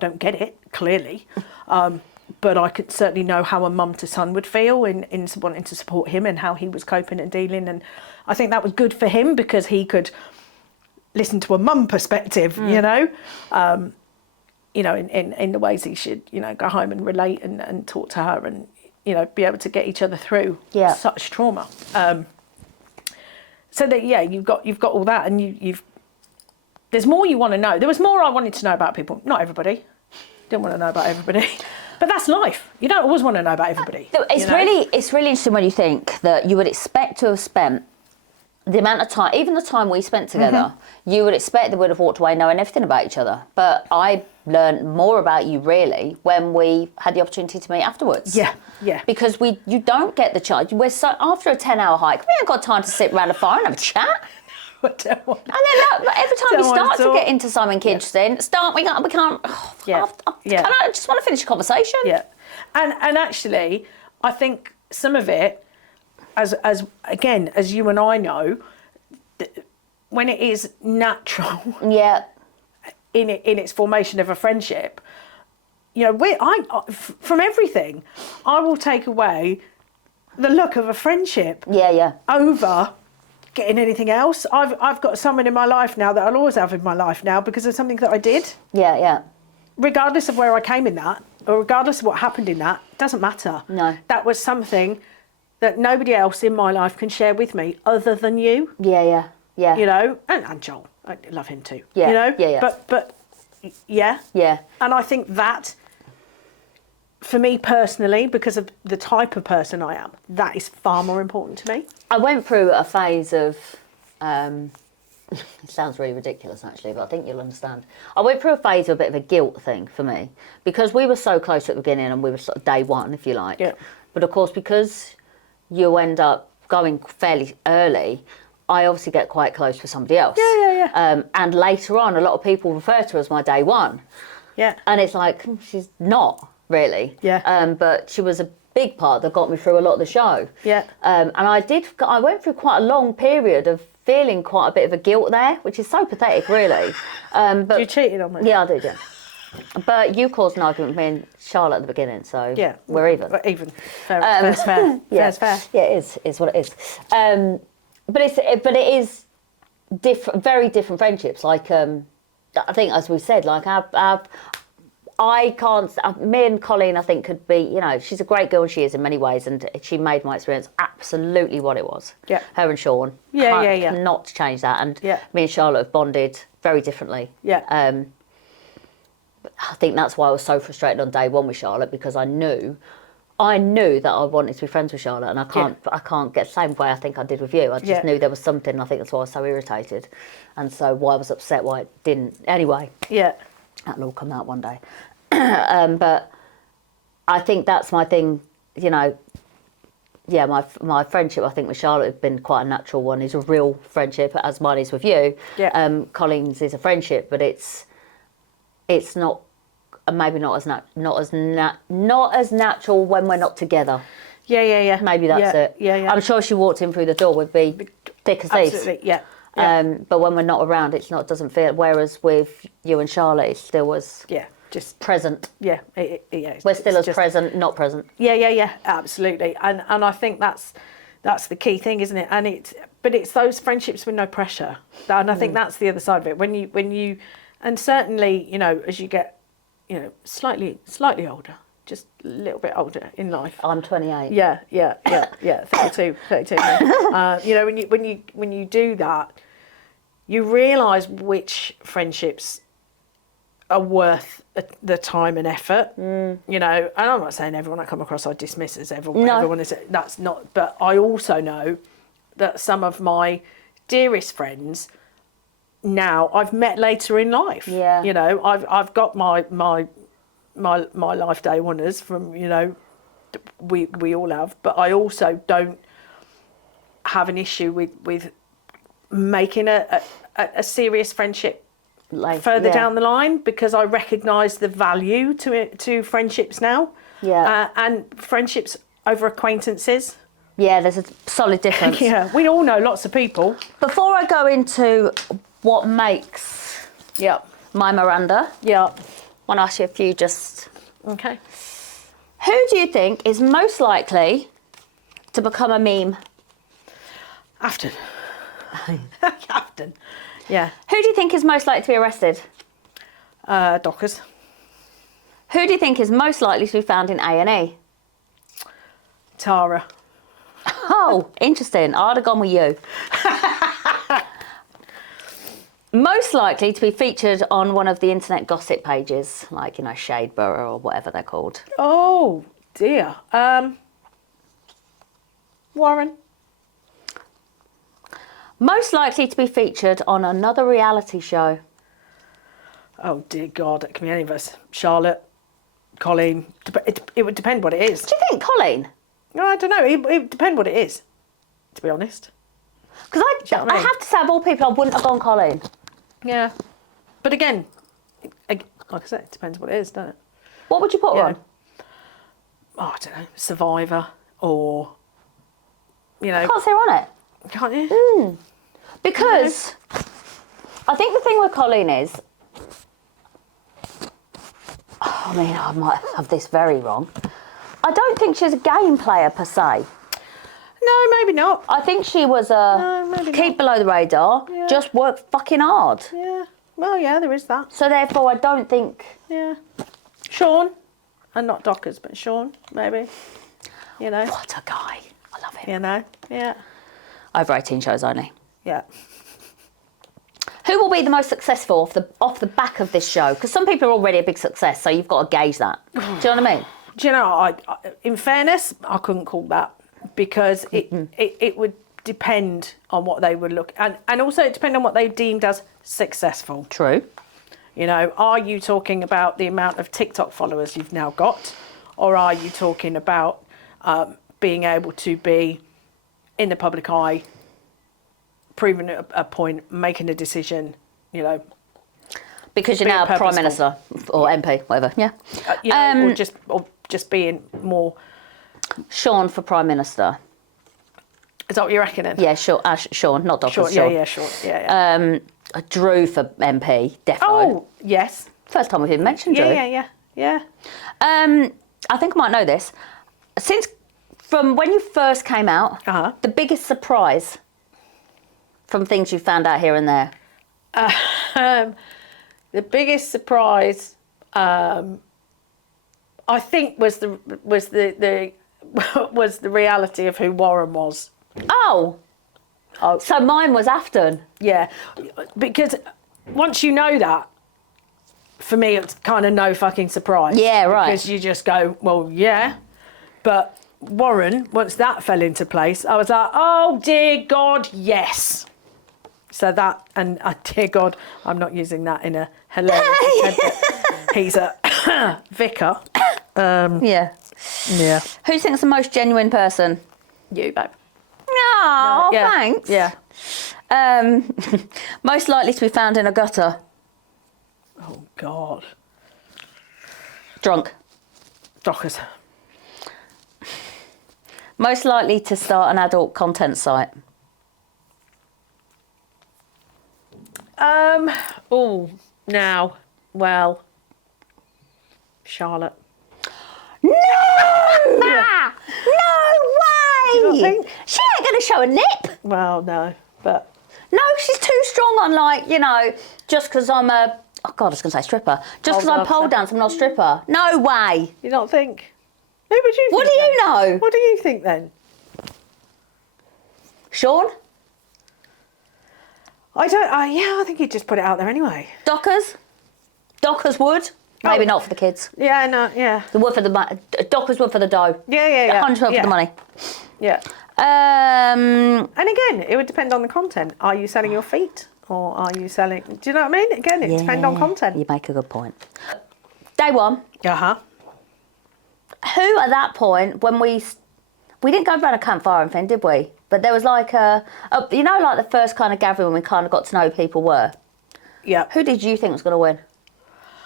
don't get it, clearly. But I could certainly know how a mum to son would feel in wanting to support him and how he was coping and dealing. And I think that was good for him because he could listen to a mum perspective, you know, in the ways he should, you know, go home and relate and talk to her and, you know, be able to get each other through such trauma. So that, you've got all that and you've there's more you want to know. There was more I wanted to know about people. Not everybody. Didn't want to know about everybody. But that's life. You don't always want to know about everybody. It's really interesting when you think that you would expect to have spent the amount of time, even the time we spent together, you would expect that we'd have walked away knowing everything about each other. But I learned more about you, really, when we had the opportunity to meet afterwards. Yeah. Because you don't get the chance. After a 10-hour hike, we ain't got time to sit around a fire and have a chat. And then every time we start to get into something interesting, we can't. I just want to finish a conversation. Yeah, and actually, I think some of it, as you and I know, when it is natural. Yeah. In its formation of a friendship, you know, from everything, I will take away the look of a friendship. Yeah. Over getting anything else. I've got someone in my life now that I'll always have in my life now because of something that I did. Yeah. Regardless of where I came in that, or regardless of what happened in that, doesn't matter. No. That was something that nobody else in my life can share with me other than you. Yeah. You know, and Joel. I love him too. Yeah. You know? Yeah. But yeah. And I think that, for me personally, because of the type of person I am, that is far more important to me. I went through a phase of, it sounds really ridiculous actually, but I think you'll understand. I went through a phase of a bit of a guilt thing for me, because we were so close at the beginning and we were sort of day one, if you like. Yeah. But of course, because you end up going fairly early, I obviously get quite close with somebody else. Yeah. And later on, a lot of people refer to her as my day one. Yeah. And it's like, she's not really. Yeah. But she was a big part that got me through a lot of the show. Yeah. And I went through quite a long period of feeling quite a bit of a guilt there, which is so pathetic, really. But you cheated on me. Yeah, I did, yeah. But you caused an argument with me and Charlotte at the beginning, so we're even. We're even. Fair's fair. Fair's fair. Yeah, it is what it is. But it is different, very different friendships. Like I think, as we said, like me and Colleen, I think, could be, you know, she's a great girl, she is in many ways, and she made my experience absolutely what it was. Yeah. Her and Sean. Yeah. Not to change that. And me and Charlotte have bonded very differently. Yeah. I think that's why I was so frustrated on day one with Charlotte, because I knew that I wanted to be friends with Charlotte, and I can't get the same way I think I did with you. I just knew there was something, and I think that's why I was so irritated, and so why I was upset why it didn't. Anyway. Yeah. That'll all come out one day. But I think that's my thing, you know. Yeah, my friendship, I think, with Charlotte has been quite a natural one. It's a real friendship, as mine is with you. Yeah. Colleen's is a friendship, but it's not, maybe not as natural when we're not together. Yeah. Maybe that's it. Yeah. I'm sure she walked in through the door would be thick as thieves. Absolutely, yeah. But when we're not around, it doesn't feel. Whereas with you and Charlotte, it still was. Yeah. Just present. Yeah. We're still as present, not present. Yeah. Absolutely. And I think that's the key thing, isn't it? And it's those friendships with no pressure. And I think that's the other side of it. When you and certainly, you know, as you get, you know, slightly older, just a little bit older in life. I'm 28. Yeah. 32. You know, when you do that, you realise which friendships are worth the time and effort, you know. And I'm not saying everyone I come across I dismiss as everyone is. That's not. But I also know that some of my dearest friends now I've met later in life. Yeah. You know, I've got my life day winners from, you know, we all have, but I also don't have an issue with making a serious friendship further down the line, because I recognise the value to friendships now. Yeah. And friendships over acquaintances. Yeah, there's a solid difference. Yeah, we all know lots of people. Before I go into what makes my Miranda, I want to ask you a few just... Okay. Who do you think is most likely to become a meme? Afton. Afton. Yeah. Who do you think is most likely to be arrested? Dockers. Who do you think is most likely to be found in A&E? Tara. Oh, interesting. I'd have gone with you. Most likely to be featured on one of the internet gossip pages, like, you know, Shadeborough or whatever they're called. Oh, dear. Warren. Most likely to be featured on another reality show. Oh, dear God. It can be any of us. Charlotte. Colleen. It would depend what it is. Do you think Colleen? No, I don't know. It would depend what it is, to be honest. Because I have to say, of all people, I wouldn't have gone Colleen. Yeah. But again, like I said, it depends what it is, doesn't it? What would you put her on? Oh, I don't know. Survivor or, you know. Can't see her on it. Can't you? Because I think the thing with Colleen is, I mean, I might have this very wrong. I don't think she's a game player per se. No, maybe not. I think she was keep below the radar, just work fucking hard. Yeah. Well, yeah, there is that. So therefore, I don't think... Yeah. Sean. And not Dockers, but Sean, maybe. You know. What a guy. I love him. You know. Yeah. Over 18 shows only. Yeah. Who will be the most successful off the back of this show? Because some people are already a big success, so you've got to gauge that. Do you know what I mean? Do you know, I in fairness, I couldn't call that, because it would depend on what they would look, and also it depends on what they deemed as successful. True. You know, are you talking about the amount of TikTok followers you've now got, or are you talking about being able to be in the public eye, proving a point, making a decision, you know? Because you're now Prime Minister or MP, whatever, yeah. You know, or just being more... Sean for Prime Minister. Is that what you're reckoning? Yeah, Sean, not Dr. Sean. Yeah, Sean. Yeah. Drew for MP, defo. Oh, yes. First time we've even mentioned Drew. Yeah. I think I might know this. From when you first came out, the biggest surprise from things you found out here and there? The biggest surprise, I think, was the reality of who Warren was. Oh, so mine was Afton. Yeah, because once you know that, for me, it's kind of no fucking surprise. Yeah, right. Because you just go, well, yeah. But Warren, once that fell into place, I was like, oh, dear God, yes. So that, and dear God, I'm not using that in a hilarious attempt. He's a vicar. Yeah. Who thinks the most genuine person? You, babe. Oh, Yeah. thanks. Yeah. Most likely to be found in a gutter. Oh, God. Drunk. Dockers. Most likely to start an adult content site. Charlotte. No! No way! think? She ain't going to show a nip. Well, no, but... No, she's too strong on, like, you know, just because I'm a... Oh, God, I was going to say stripper. Just because I pole dance, I'm not a stripper. No way. You don't think? Who would you think? What do you know? What do you think then? Sean? I don't... yeah, I think he'd just put it out there anyway. Dockers? Dockers would. Maybe not for the kids. Yeah, no, yeah. The wood for the Dockers wood for the dough. Yeah. 100% for the money. Yeah. Um, And again, it would depend on the content. Are you selling your feet or are you selling... Do you know what I mean? Again, it depends on content. You make a good point. Day one. Uh-huh. Who at that point, when we didn't go around a campfire and thing, did we? But there was like you know, like the first kind of gathering when we kind of got to know who people were. Yeah. Who did you think was going to win?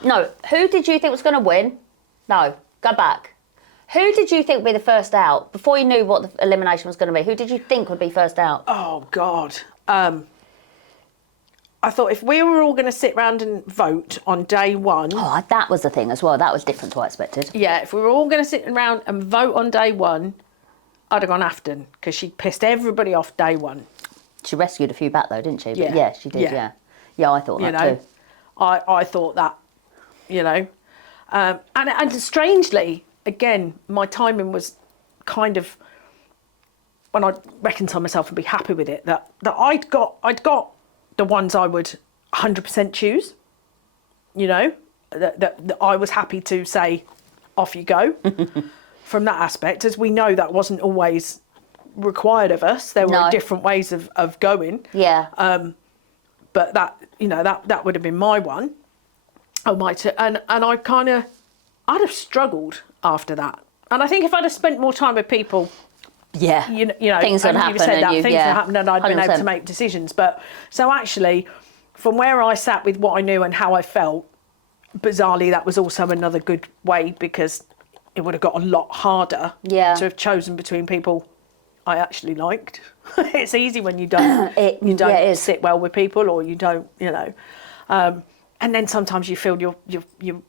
No, who did you think was going to win? No, go back. Who did you think would be the first out? Before you knew what the elimination was going to be, who did you think would be first out? Oh, God. I thought if we were all going to sit round and vote on day one... Oh, that was the thing as well. That was different to what I expected. Yeah, if we were all going to sit around and vote on day one, I'd have gone Afton, because she pissed everybody off day one. She rescued a few back though, didn't she? Yeah. But yeah, she did, yeah. Yeah, I thought that too. I thought that, you know. And strangely, again, my timing was kind of, when I reconcile myself and be happy with it, that I'd got the ones I would 100% choose, you know, that I was happy to say, off you go. From that aspect, as we know, that wasn't always required of us. There were different ways of going. Yeah. But that, you know, that would have been my one. Oh, my and I'd have struggled after that. And I think if I'd have spent more time with people, yeah, you know, things would happen, things would yeah, happen, and I'd been able to make decisions. But so actually, from where I sat with what I knew and how I felt, bizarrely, that was also another good way, because it would have got a lot harder to have chosen between people I actually liked. It's easy when you don't sit well with people, or you don't, you know. And then sometimes you feel your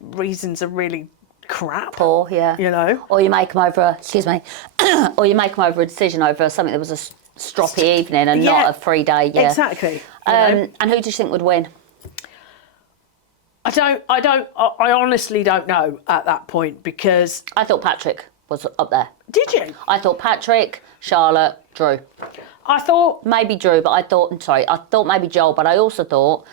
reasons are really crap. Poor, yeah. You know. Or you make them over, or you make them over a decision over something that was a stroppy evening and not a free day. Yeah. Exactly. And who do you think would win? I honestly don't know at that point, because... I thought Patrick was up there. Did you? I thought Patrick, Charlotte, Drew. I thought... Maybe Drew, but I thought maybe Joel, but I also thought,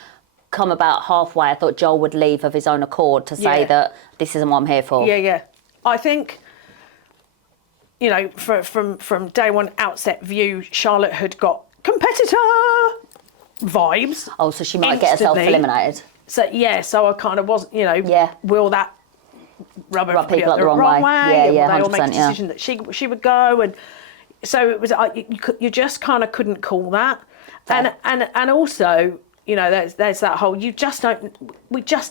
come about halfway, I thought Joel would leave of his own accord to say that this isn't what I'm here for. Yeah. I think, you know, from day one outset view, Charlotte had got competitor vibes. Oh, so she might get herself eliminated. So so I kind of wasn't, you know, will that rub people up the wrong way? Yeah, will they all make a decision that she would go? And so it was, you just kind of couldn't call that. And also, you know, there's that whole, we just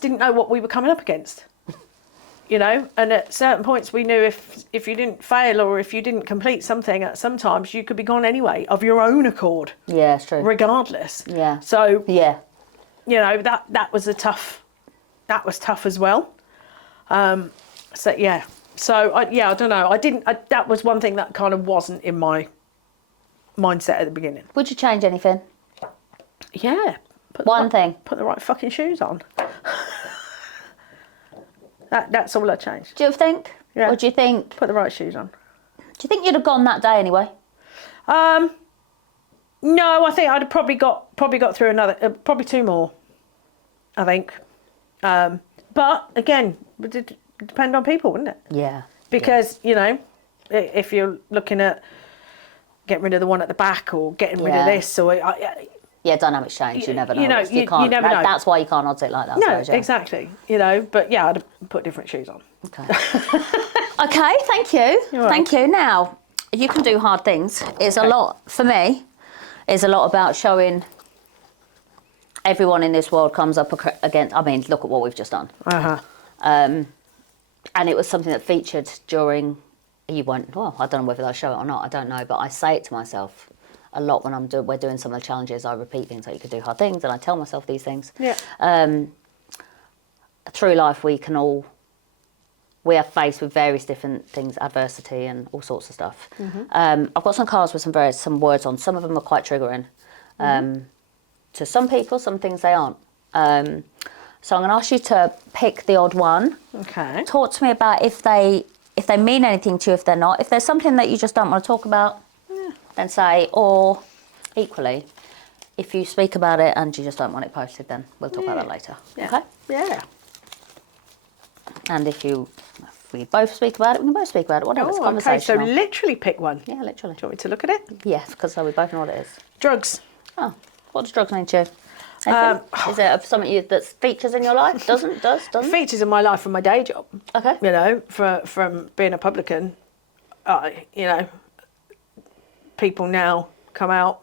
didn't know what we were coming up against. You know, and at certain points we knew if you didn't fail or if you didn't complete something, sometimes you could be gone anyway of your own accord. Yeah, it's true. Regardless. Yeah. So you know, that was tough as well. So I don't know. That was one thing that kind of wasn't in my mindset at the beginning. Would you change anything? Yeah. Put the right fucking shoes on. That's all I changed. Do you think? Yeah. Or do you think... Put the right shoes on. Do you think you'd have gone that day anyway? No, I think I'd have probably got through another, probably two more, I think. But again, it would depend on people, wouldn't it? Yeah. Because, you know, if you're looking at getting rid of the one at the back or getting rid of this or... dynamics change. You never know. You know, you never know. That's why you can't odds it like that. No, exactly. You know, but yeah, I'd have put different shoes on. Okay. Okay, thank you. Thank you. Now, you can do hard things. It's a lot, for me, it's a lot about showing everyone in this world comes up against, I mean, look at what we've just done. And it was something that featured during, I don't know whether I show it or not, I don't know, but I say it to myself a lot when we're doing some of the challenges. I repeat things like you could do hard things, and I tell myself these things. Yeah. Through life, we are faced with various different things, adversity and all sorts of stuff. Mm-hmm. I've got some cards with some words on. Some of them are quite triggering. To some people, some things they aren't. So I'm going to ask you to pick the odd one. Okay. Talk to me about if they mean anything to you, if they're not. If there's something that you just don't want to talk about, then say, or equally, if you speak about it and you just don't want it posted, then we'll talk about that later. Yeah. Okay? Yeah. And if we both speak about it, we can both speak about it. Whatever, it's conversational. Okay, so literally pick one. Yeah, literally. Do you want me to look at it? Yes, because so we both know what it is. Drugs. Oh, what does drugs mean to you? Is it something that features in your life? Doesn't? Features in my life from my day job. Okay. You know, from being a publican, you know, people now come out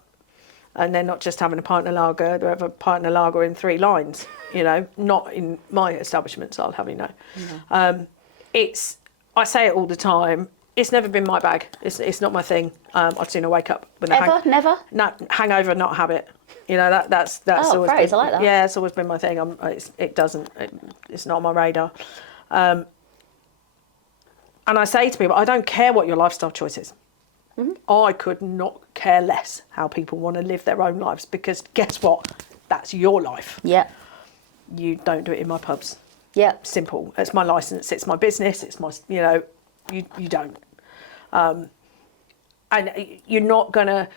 and they're not just having a pint of lager, they have a pint of lager in 3 lines, you know, not in my establishments, I'll have you know. I say it all the time, it's never been my bag. It's not my thing. I'd sooner wake up with a Never? No, hangover, not habit. You know, that's always phrase, been, I like that. Yeah, it's always been my thing. It's not on my radar. And I say to people, I don't care what your lifestyle choice is. I could not care less how people want to live their own lives, because guess what? That's your life. Yeah. You don't do it in my pubs. Yeah. Simple. It's my license. It's my business. It's my, you know, you don't. And you're not going to,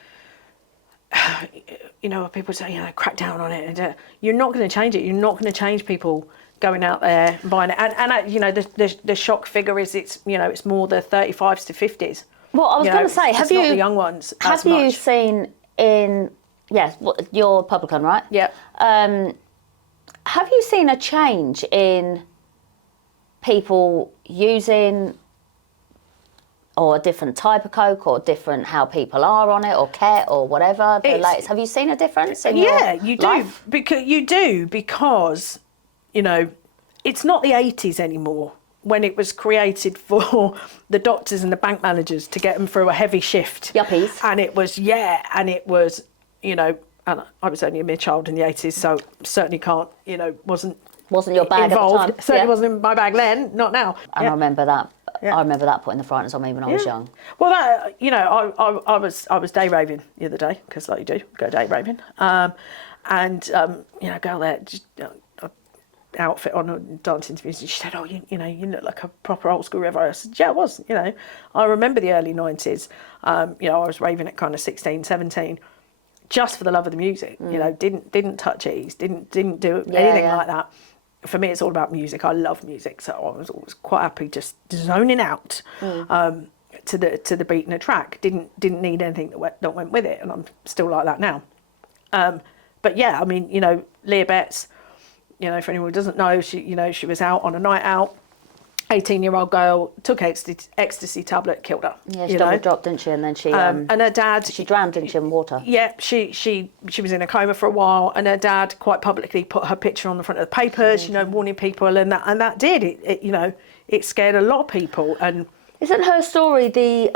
you know, people say, you know, crack down on it. And, you're not going to change it. You're not going to change people going out there and buying it. And you know, the shock figure is it's, you know, it's more the 35s to 50s. Well, I was going to say, have you... not the young ones Have you seen in... Yes, you're publican, right? Yeah. Have you seen a change in people using or a different type of Coke or different how people are on it or care or whatever? Have you seen a difference in your you life? do. Because, you know, it's not the 80s anymore, when it was created for the doctors and the bank managers to get them through a heavy shift. Yuppies. And it was, you know, and I was only a mere child in the 80s, so certainly can't, you know, wasn't your bag involved. at the time. Certainly wasn't in my bag then, not now. And I remember that. Yeah. I remember that putting the frightness on me when I was young. Well, that, you know, I was day raving the other day, because like you do, go day raving. You know, girl there, just, outfit on and dancing to music. She said, "Oh, you know, you look like a proper old school river." I said, "Yeah, I was. You know, I remember the early 90s. You know, I was raving at kind of 16, 17, just for the love of the music. You know, didn't touch E's, didn't do anything like that. For me, it's all about music. I love music, so I was always quite happy just zoning out to the beat and the track. Didn't need anything that went with it, and I'm still like that now. But yeah, I mean, you know, Leah Betts. You know, for anyone who doesn't know, she was out on a night out. 18-year-old girl took ecstasy tablet, killed her. Yeah, she double dropped, didn't she? And then she and her dad, she drowned, didn't she, in water? Yeah, she was in a coma for a while, and her dad quite publicly put her picture on the front of the papers, you know, warning people, and that did it. You know, it scared a lot of people. And isn't her story the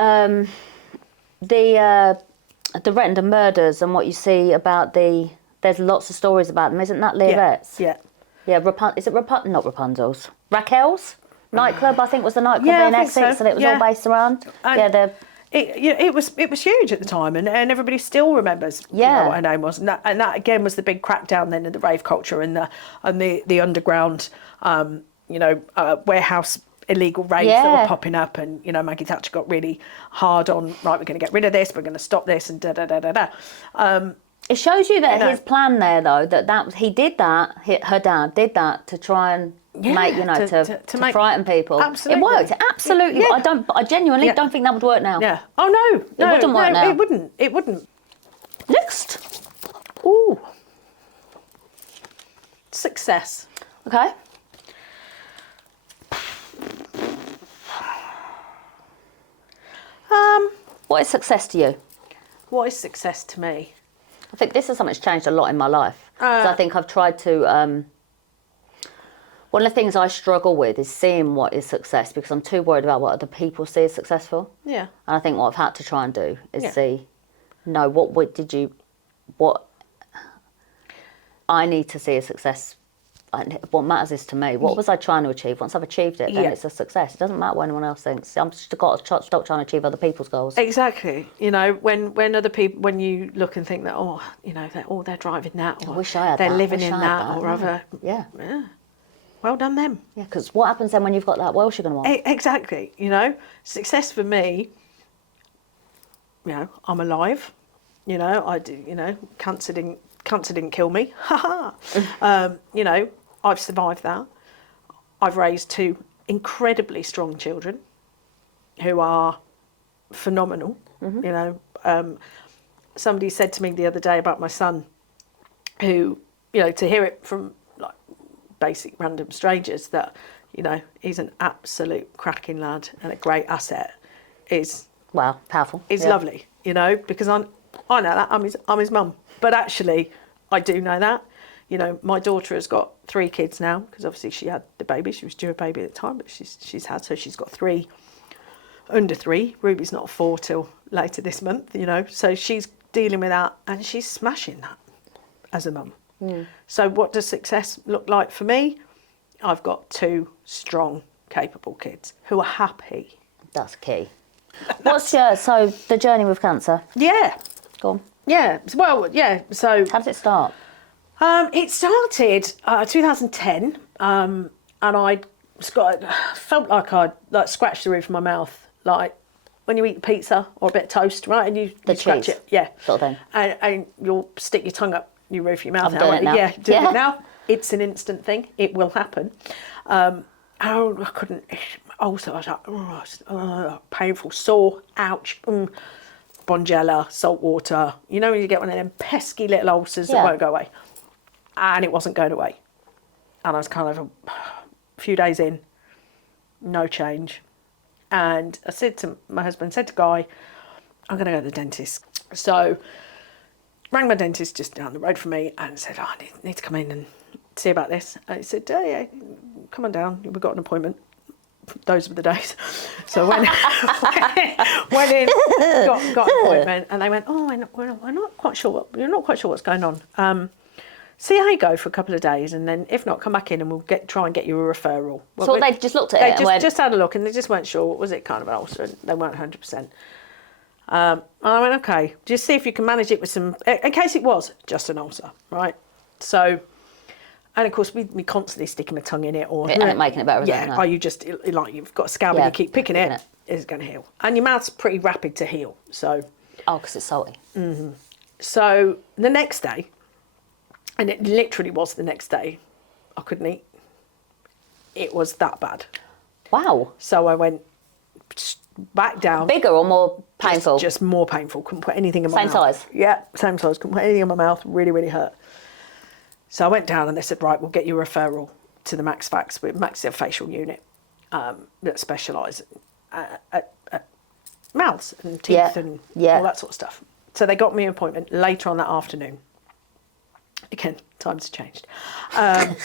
Rettendon murders and what you see about there's lots of stories about them, isn't that Leah Betts? Yeah. Yeah, not Rapunzel's. Raquel's nightclub, I think, was the nightclub in Essex, and it was all based around. And it was huge at the time, and everybody still remembers you know, what her name was, and that again was the big crackdown then in the rave culture and the underground, you know, warehouse illegal raves that were popping up, and you know, Maggie Thatcher got really hard on, right, we're going to get rid of this, we're going to stop this, and It shows you that his plan there, though, that he did that. Her dad did that to try and make, you know, to frighten people. Absolutely, it worked. Absolutely, I genuinely don't think that would work now. Yeah. Oh no, it wouldn't work now. It wouldn't. Next. Ooh. Success. Okay. What is success to you? What is success to me? I think this is something that's changed a lot in my life. So I think I've tried to... one of the things I struggle with is seeing what is success, because I'm too worried about what other people see as successful. Yeah. And I think what I've had to try and do is see, no, what I need to see as success. What matters is to me. What was I trying to achieve? Once I've achieved it, then it's a success. It doesn't matter what anyone else thinks. I'm just got to stop trying to achieve other people's goals. Exactly. You know, when other people, when you look and think that, oh, you know, they're driving that, or I wish I had they're that. living in that, or other. Yeah. Well done them. Yeah, because what happens then when you've got that? What else are you going to want? Exactly. You know, success for me. You know, I'm alive. You know, I do. You know, cancer didn't kill me. Ha ha. You know, I've survived that. I've raised 2 incredibly strong children who are phenomenal. You know, somebody said to me the other day about my son, who, you know, to hear it from like basic random strangers that, you know, he's an absolute cracking lad and a great asset is Wow, powerful. is lovely, you know, because I know that I'm his mum, but actually I do know that. You know, my daughter has got 3 kids now because obviously she had the baby. She was due a baby at the time, but she's had, so she's got 3 under 3. Ruby's not 4 till later this month, you know, so she's dealing with that and she's smashing that as a mum. So what does success look like for me? I've got 2 strong, capable kids who are happy. That's key. What's so the journey with cancer? Yeah. Go on. Yeah. Well, yeah. So How did it start? it started 2010, and I felt like I'd scratched the roof of my mouth, like when you eat pizza or a bit of toast, right? And you scratch cheese it, yeah, sort of thing. And you'll stick your tongue up your roof of your mouth. I'm doing it now. Yeah, doing it now. It's an instant thing. It will happen. I couldn't. Also, I was like, painful, sore, ouch, Bonjela, salt water. You know when you get one of them pesky little ulcers that won't go away, and it wasn't going away. And I was kind of a few days in, no change. And I said to my husband, said to Guy, I'm going to go to the dentist. So rang my dentist just down the road from me and said, I need to come in and see about this. And he said, yeah, come on down. We've got an appointment. Those were the days. So went in, got an appointment, and they went, we're not quite sure. You're not quite sure what's going on. See how you go for a couple of days, and then if not, come back in and we'll try and get you a referral. Well, So they just looked at it. They just had a look, and they just weren't sure. Was it kind of an ulcer? And they weren't 100%. And I went, okay, just see if you can manage it with some, in case it was just an ulcer, right? So, and of course, we constantly sticking my tongue in it, or and it making it better. Are you just like you've got a scab and you keep picking it? It's going to heal, and your mouth's pretty rapid to heal. So, because it's salty. Mm-hmm. So the next day, and it literally was the next day, I couldn't eat. It was that bad. Wow. So I went back down. Bigger or more painful? Just more painful. Couldn't put anything in my mouth. Same size? Yeah, same size. Couldn't put anything in my mouth. Really, really hurt. So I went down and they said, right, we'll get you a referral to the Maxfax, with maxillofacial unit that specialise at mouths and teeth and all that sort of stuff. So they got me an appointment later on that afternoon. Again, times have changed. And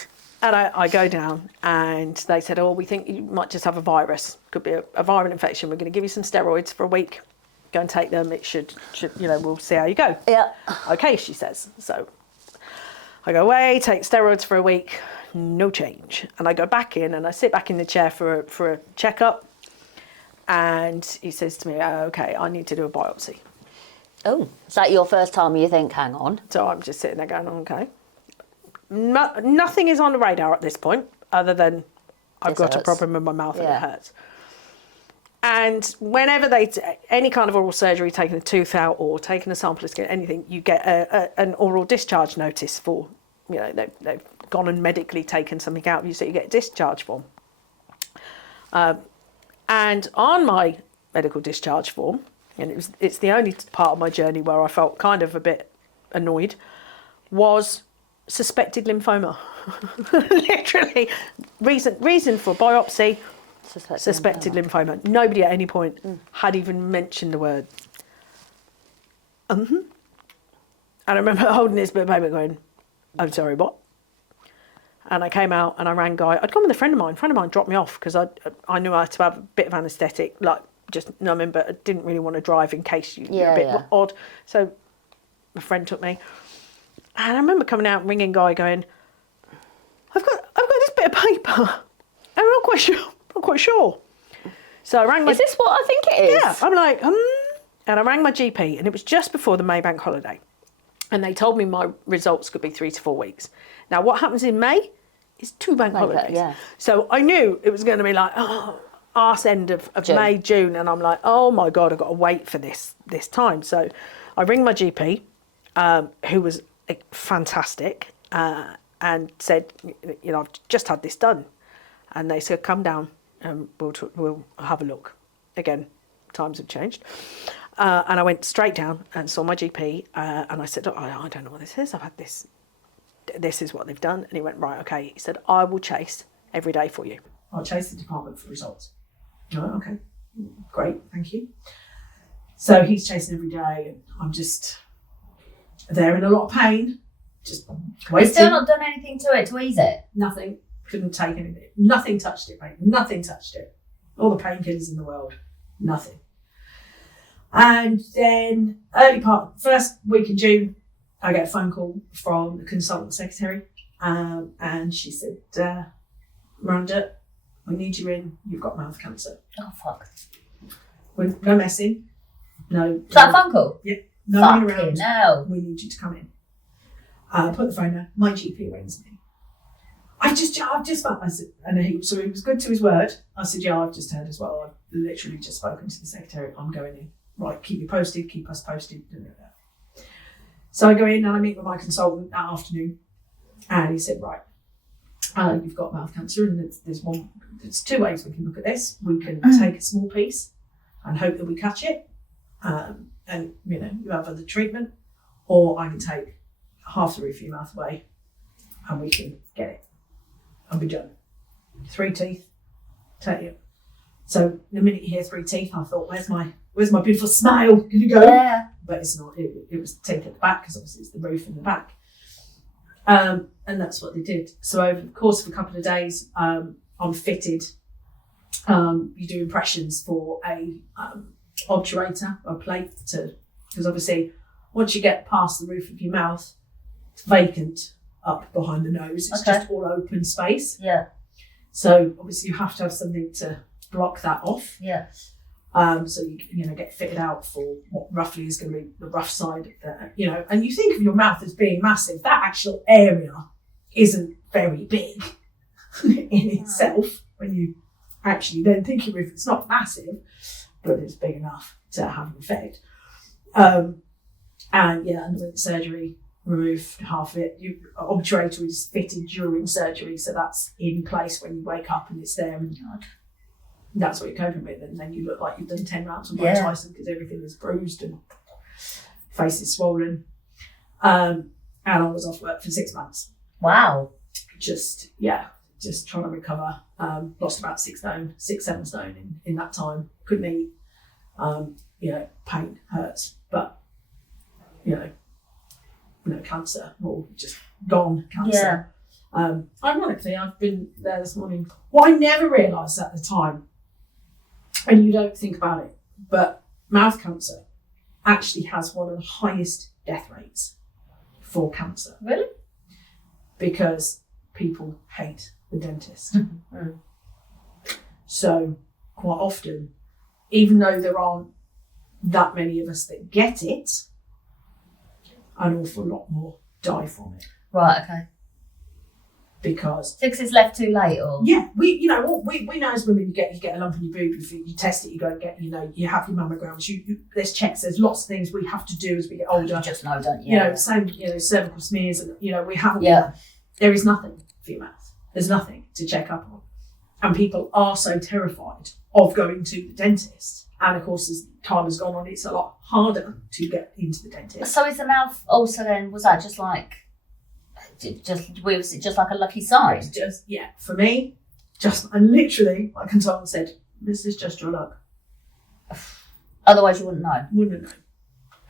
I go down and they said, we think you might just have a virus. Could be a viral infection. We're going to give you some steroids for a week. Go and take them. It should, we'll see how you go. Yeah. Okay, she says. So I go away, take steroids for a week, no change. And I go back in and I sit back in the chair for a checkup. And he says to me, okay, I need to do a biopsy. Oh, is that your first time you think, hang on? So I'm just sitting there going, okay. Nothing is on the radar at this point, other than I've got a problem in my mouth and it hurts. And whenever any kind of oral surgery, taking a tooth out or taking a sample of skin, anything, you get an oral discharge notice for, they've gone and medically taken something out of you, so you get a discharge form. And on my medical discharge form, and it's the only part of my journey where I felt kind of a bit annoyed, was suspected lymphoma. Literally, reason for biopsy, suspected lymphoma. Nobody at any point had even mentioned the word. And I remember holding this bit of paper going, I'm sorry, what? And I came out and I rang Guy. I'd gone with a friend of mine. A friend of mine dropped me off because I knew I had to have a bit of anaesthetic, like just numbing, but I didn't really want to drive in case you're a bit odd. So my friend took me. And I remember coming out and ringing Guy going, I've got this bit of paper. I'm not quite sure. So I rang my... Is this what I think it is? Yeah. I'm like, And I rang my GP, and it was just before the May bank holiday. And they told me my results could be 3 to 4 weeks. Now, what happens in May is 2 bank holidays. Yeah. So I knew it was going to be like, arse end of May, June. And I'm like, oh my God, I've got to wait for this time. So I ring my GP, who was fantastic, and said, I've just had this done. And they said, come down and we'll have a look. Again, times have changed. And I went straight down and saw my GP, and I said, I don't know what this is. I've had this. This is what they've done. And he went, right, okay. He said, I will chase every day for you. I'll chase the department for results. Oh, okay, great, thank you. So he's chasing every day, and I'm just there in a lot of pain, just waiting. He's still not done anything to it to ease it? Nothing, couldn't take anything. Nothing touched it, mate, nothing touched it. All the painkillers in the world, nothing. And then first week in June, I get a phone call from the consultant secretary, and she said, Miranda, we need you in, you've got mouth cancer. Oh, fuck. No messing. No. Is that a phone call? Yeah. No Fucking around. no. We need you to come in. Put the phone down. My GP rings me. I've just felt, I said, so he was good to his word. I said, yeah, I've just heard as well. I've literally just spoken to the secretary. I'm going in. Right, keep me posted, keep us posted. So I go in and I meet with my consultant that afternoon, and he said, right, you've got mouth cancer, and there's two ways we can look at this. We can take a small piece and hope that we catch it, and you have other treatment, or I can take half the roof of your mouth away and we can get it and be done. 3 teeth, take it. So the minute you hear 3 teeth, I thought, where's my beautiful smile gonna go? Yeah. But it's not. It was teeth at the back, because obviously it's the roof in the back. And that's what they did. So over the course of a couple of days, I'm fitted. You do impressions for a obturator, a plate, because obviously once you get past the roof of your mouth, it's vacant up behind the nose. It's just all open space. Yeah. So obviously you have to have something to block that off. Yeah. So you get fitted out for what roughly is going to be the rough side of the, and you think of your mouth as being massive. That actual area isn't very big in itself when you actually then think of it. It's not massive, but it's big enough to have an effect. And with surgery, removed half of it. Obturator is fitted during surgery, so that's in place when you wake up and it's there. And that's what you're coping with, and then you look like you've done 10 rounds of Mike Tyson, because everything is bruised and face is swollen. And I was off work for 6 months. Wow. Just trying to recover. Lost about 6-7 stone in that time. Couldn't eat. Pain hurts, but cancer, or just gone cancer. Yeah. Ironically, I've been there this morning. Well, I never realised at the time, and you don't think about it, but mouth cancer actually has one of the highest death rates for cancer. Really? Because people hate the dentist. So quite often, even though there aren't that many of us that get it, an awful lot more die from it. Right, okay. Because it's left too late, or we know as women, you get a lump in your boob, you test it, you go and get you have your mammograms, there's checks, there's lots of things we have to do as we get older. You just know, don't you? Same cervical smears, and we have Yeah. There is nothing for your mouth. There's nothing to check up on, and people are so terrified of going to the dentist. And of course, as time has gone on, it's a lot harder to get into the dentist. So is the mouth ulcer then? Was that just like? Was it just like a lucky sign? For me, and literally, my consultant said, this is just your luck. Otherwise you wouldn't know. Wouldn't know.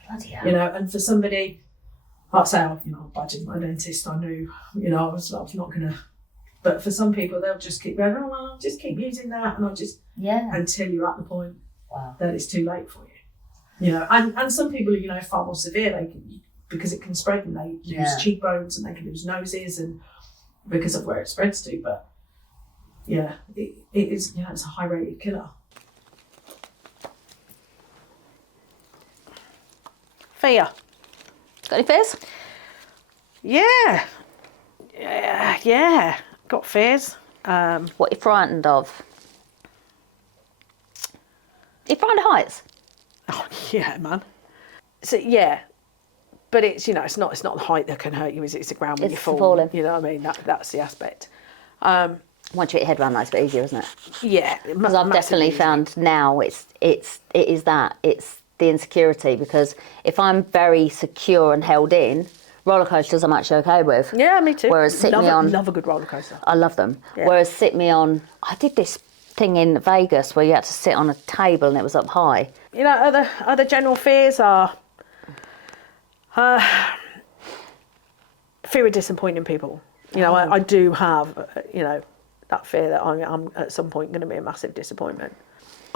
Bloody hell. And for somebody, like say, I budgeted my dentist, I knew, I was not going to, but for some people, they'll just keep going, I'll just keep using that, and I'll just, until you're at the point that it's too late for you. And some people are, far more severe, they can, because it can spread, and they lose cheekbones and they can lose noses, and because of where it spreads to. But it is, it's a high rated killer. Fear. Got any fears? Yeah. Got fears. What are you frightened of? Are you frightened of heights? Oh yeah, man. So but it's it's not the height that can hurt you, is it? It's the ground when you fall. Falling. You know what I mean? That's the aspect. Once you get your head around that, it's a bit easier, isn't it? Yeah, Because I've definitely found now it is the insecurity, because if I'm very secure and held in, roller coasters I'm actually okay with. Yeah, me too. Whereas love a good roller coaster. I love them. Yeah. Whereas sit me on, I did this thing in Vegas where you had to sit on a table and it was up high. You know, other general fears are fear of disappointing people. You know, I do have, that fear that I'm at some point going to be a massive disappointment.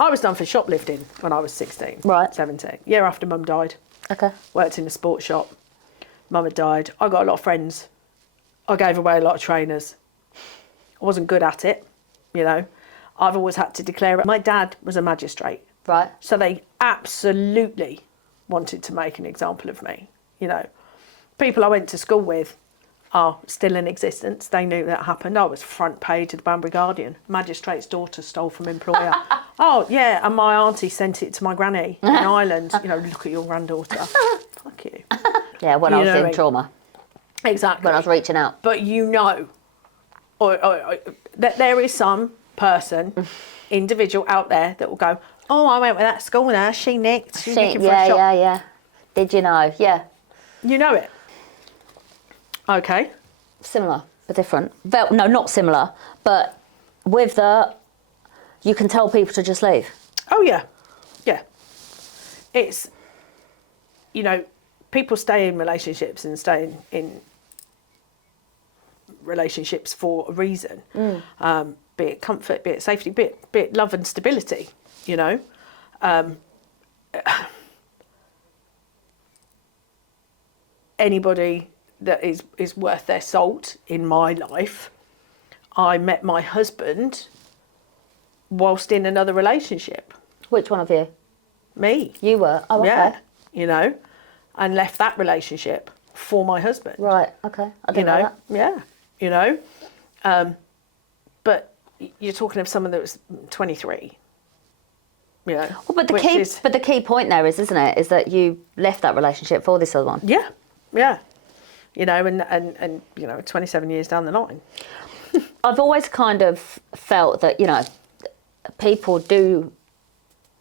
I was done for shoplifting when I was 16, Right. 17. Year after Mum died. Okay. Worked in a sports shop. Mum had died. I got a lot of friends. I gave away a lot of trainers. I wasn't good at it, you know. I've always had to declare it. My dad was a magistrate. Right. So they absolutely wanted to make an example of me, you know. People I went to school with are still in existence. They knew that happened. I was front page of the Banbury Guardian. Magistrate's daughter stole from employer. Oh, yeah, and my auntie sent it to my granny in Ireland. You know, look at your granddaughter. Fuck you. Yeah, when I was in trauma. Exactly. When I was reaching out. But you know, that there is some person, individual out there that will go, oh, I went with that school with her, she nicked, she's nicking for a shop. Yeah. Did you know? Yeah. You know it. Okay. Similar, but different. No, not similar, but with you can tell people to just leave. Oh, yeah. Yeah. It's, you know, people stay in relationships and stay in relationships for a reason. Be it comfort, be it safety, be it love and stability, you know. Anybody that is worth their salt in my life, I met my husband whilst in another relationship. Which one of you? Me. You were? Oh, okay. Yeah, you know, and left that relationship for my husband. Right, okay. I didn't know that. Yeah, you know. But you're talking of someone that was 23. You know, Well, but the key point there is, isn't it, is that you left that relationship for this other one. Yeah. You know, and you know, 27 years down the line. I've always kind of felt that, you know, people do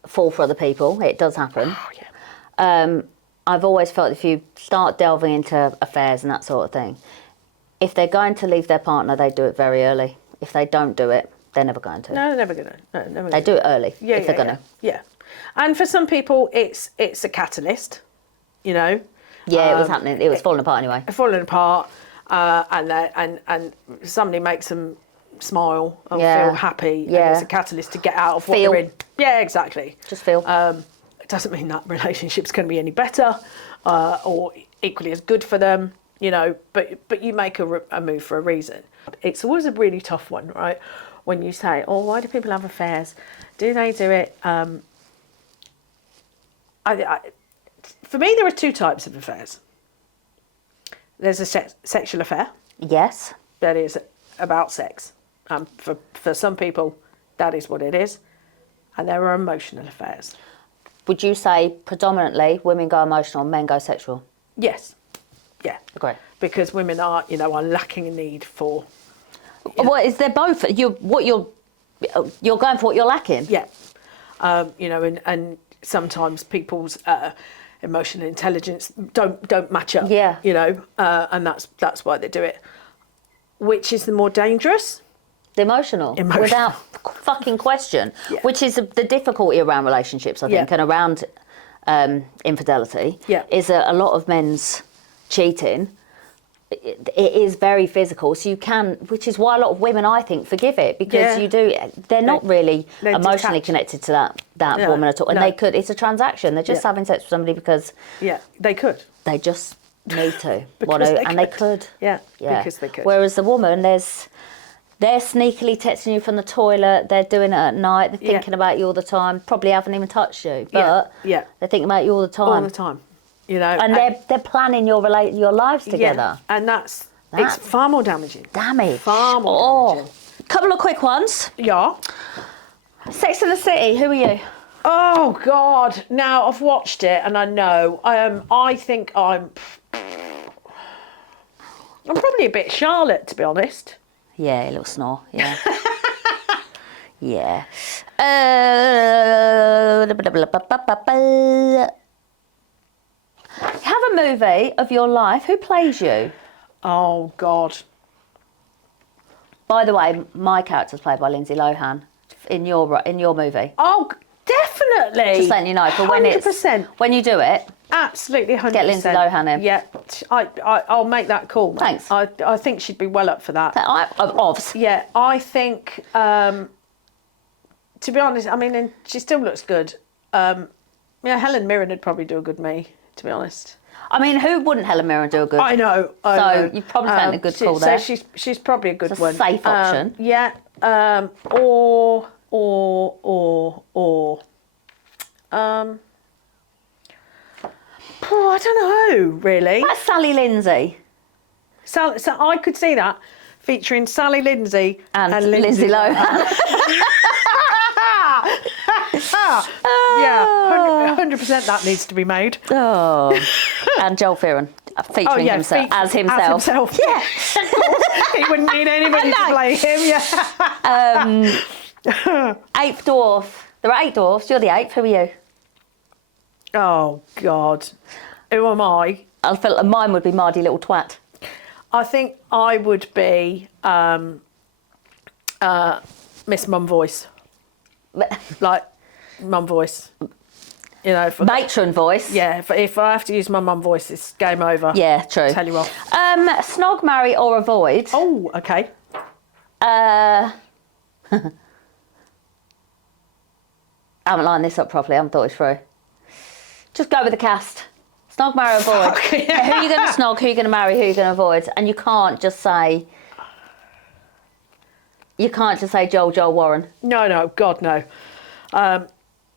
fall for other people. It does happen. Oh, yeah. I've always felt if you start delving into affairs and that sort of thing, if they're going to leave their partner, they do it very early. If they don't do it, they're never going to. No, they're never going to. No, never They do it early if they're going to. Yeah. And for some people, it's a catalyst, you know. Yeah, it was happening. It was falling apart anyway. Falling apart, and somebody makes them smile and feel happy. Yeah. And it's a catalyst to get out of what they're in. Yeah, exactly. Just feel. It doesn't mean that relationship's going to be any better or equally as good for them, you know. But you make a move for a reason. It's always a really tough one, right? When you say, "Oh, why do people have affairs? Do they do it?" For me, there are two types of affairs. There's a sexual affair. Yes. That is about sex. For some people, that is what it is. And there are emotional affairs. Would you say predominantly women go emotional, men go sexual? Yes. Yeah. Agree. Because women are lacking a need for... Well, is there both? You're going for what you're lacking? Yeah. You know, and sometimes people's... emotional intelligence don't match up. Yeah. You know, and that's why they do it. Which is the more dangerous? The emotional. Without fucking question. Yeah. Which is the difficulty around relationships, I think, and around infidelity. Yeah. Is that a lot of men's cheating. It is very physical, so you can, which is why a lot of women, I think, forgive it, because they're not really emotionally connected to that woman at all, and it's a transaction. They're just having sex with somebody because they could. They just need to, they could. Yeah, because they could. Whereas the woman, they're sneakily texting you from the toilet. They're doing it at night. They're thinking about you all the time. Probably haven't even touched you, but they're thinking about you all the time. All the time. You know, and they're planning your lives together. Yeah, and it's far more damaging. Far more damaging. Couple of quick ones. Yeah. Sex and the City. Who are you? Oh God! Now I've watched it, and I know. I think I'm probably a bit Charlotte, to be honest. Yeah, a little snore. Yeah. Yeah. Have a movie of your life. Who plays you? Oh, God. By the way, my character's played by Lindsay Lohan in your movie. Oh, definitely. Just letting you know. For 100%. when you do it, Absolutely, 100%. get Lindsay Lohan in. Yeah, I'll make that call. Mate. Thanks. I think she'd be well up for that. Ovs. Yeah, I think, to be honest, I mean, and she still looks good. Helen Mirren would probably do a good me, to be honest. I mean, who wouldn't Helen Mirren do a good? I know. So you've probably taken a good call there. So she's probably a good It's a one. safe option. Yeah. Or. I don't know, really. That's Sally Lindsay. So I could see that featuring Sally Lindsay And Lindsay Lohan. Yeah, 100% that needs to be made. Oh. And Joel Fearon featuring himself as himself. Yeah, of course. He wouldn't need anybody to play him. Yeah. Eighth dwarf. There are 8 dwarfs. You're the 8th. Who are you? Oh God, who am I? I feel like mine would be Mardy Little Twat. I think I would be Miss Mum Voice, like Mum Voice. You know, Matron voice. yeah. If I have to use my mum voice, it's game over. Yeah, true. Tell you what. Snog, marry or avoid. Oh, okay. I haven't lined this up properly. I haven't thought it through. Just go with the cast. Snog, marry, avoid. Fuck, Who are you going to snog? Who are you going to marry? Who are you going to avoid? And you can't just say. You can't just say Joel Warren. No, God, no.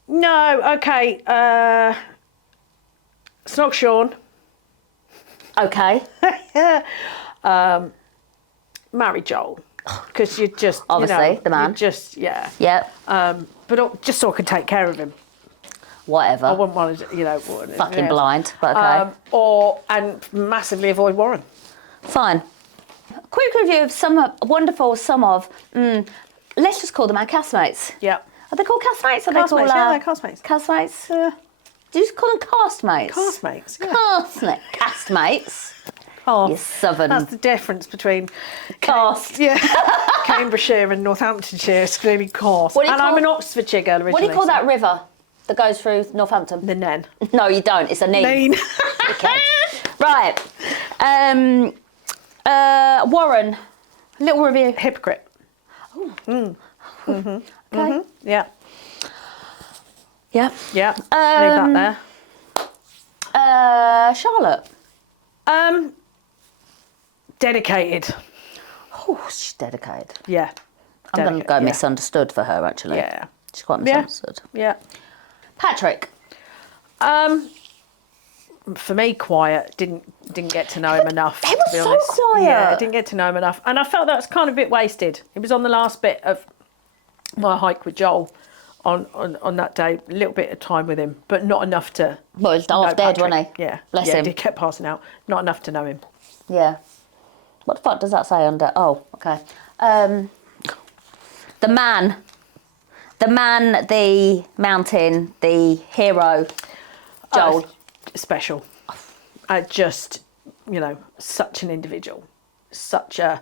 No, okay. Snog Sean. Okay. Marry Joel. Because you just, Obviously, the man. You just, yeah. Yep. But just so I can take care of him. Whatever. I wouldn't want to, Fucking blind, but okay. And massively avoid Warren. Fine. Quick review of some let's just call them our castmates. Yeah. Are they called castmates? Are Castmates, they called, yeah, they're castmates. Castmates? Yeah. Do you just call them castmates? Castmates, yeah. Castmates. Oh, You southern that's the difference between cast. Yeah, Cambridgeshire and Northamptonshire. It's clearly cast. What do you And I'm call- an Oxfordshire girl originally. What do you call so- that river that goes through Northampton? The Nen. No, you don't. It's a Nene. Nene. Okay. Right. Warren. A little review. Hypocrite. Okay. Yeah. Yeah. Yeah. Leave that there. Charlotte. Dedicated. Oh, she's dedicated. Yeah. I'm going to go Dedicated, misunderstood for her, actually. Yeah. She's quite Yeah. misunderstood. Yeah. Patrick. For me, quiet. Didn't get to know him enough. He was to be so honest. quiet. Yeah, didn't get to know him enough, and I felt that was kind of a bit wasted. It was on the last bit of my hike with Joel on that day. A little bit of time with him, but not enough to. Well, he's know half dead, Patrick. wasn't he? Yeah. Bless yeah, him. He kept passing out. Not enough to know him. Yeah. What the fuck does that say under? Oh, okay. The man, the mountain, the hero, Joel. Special. Just, such an individual. Such a.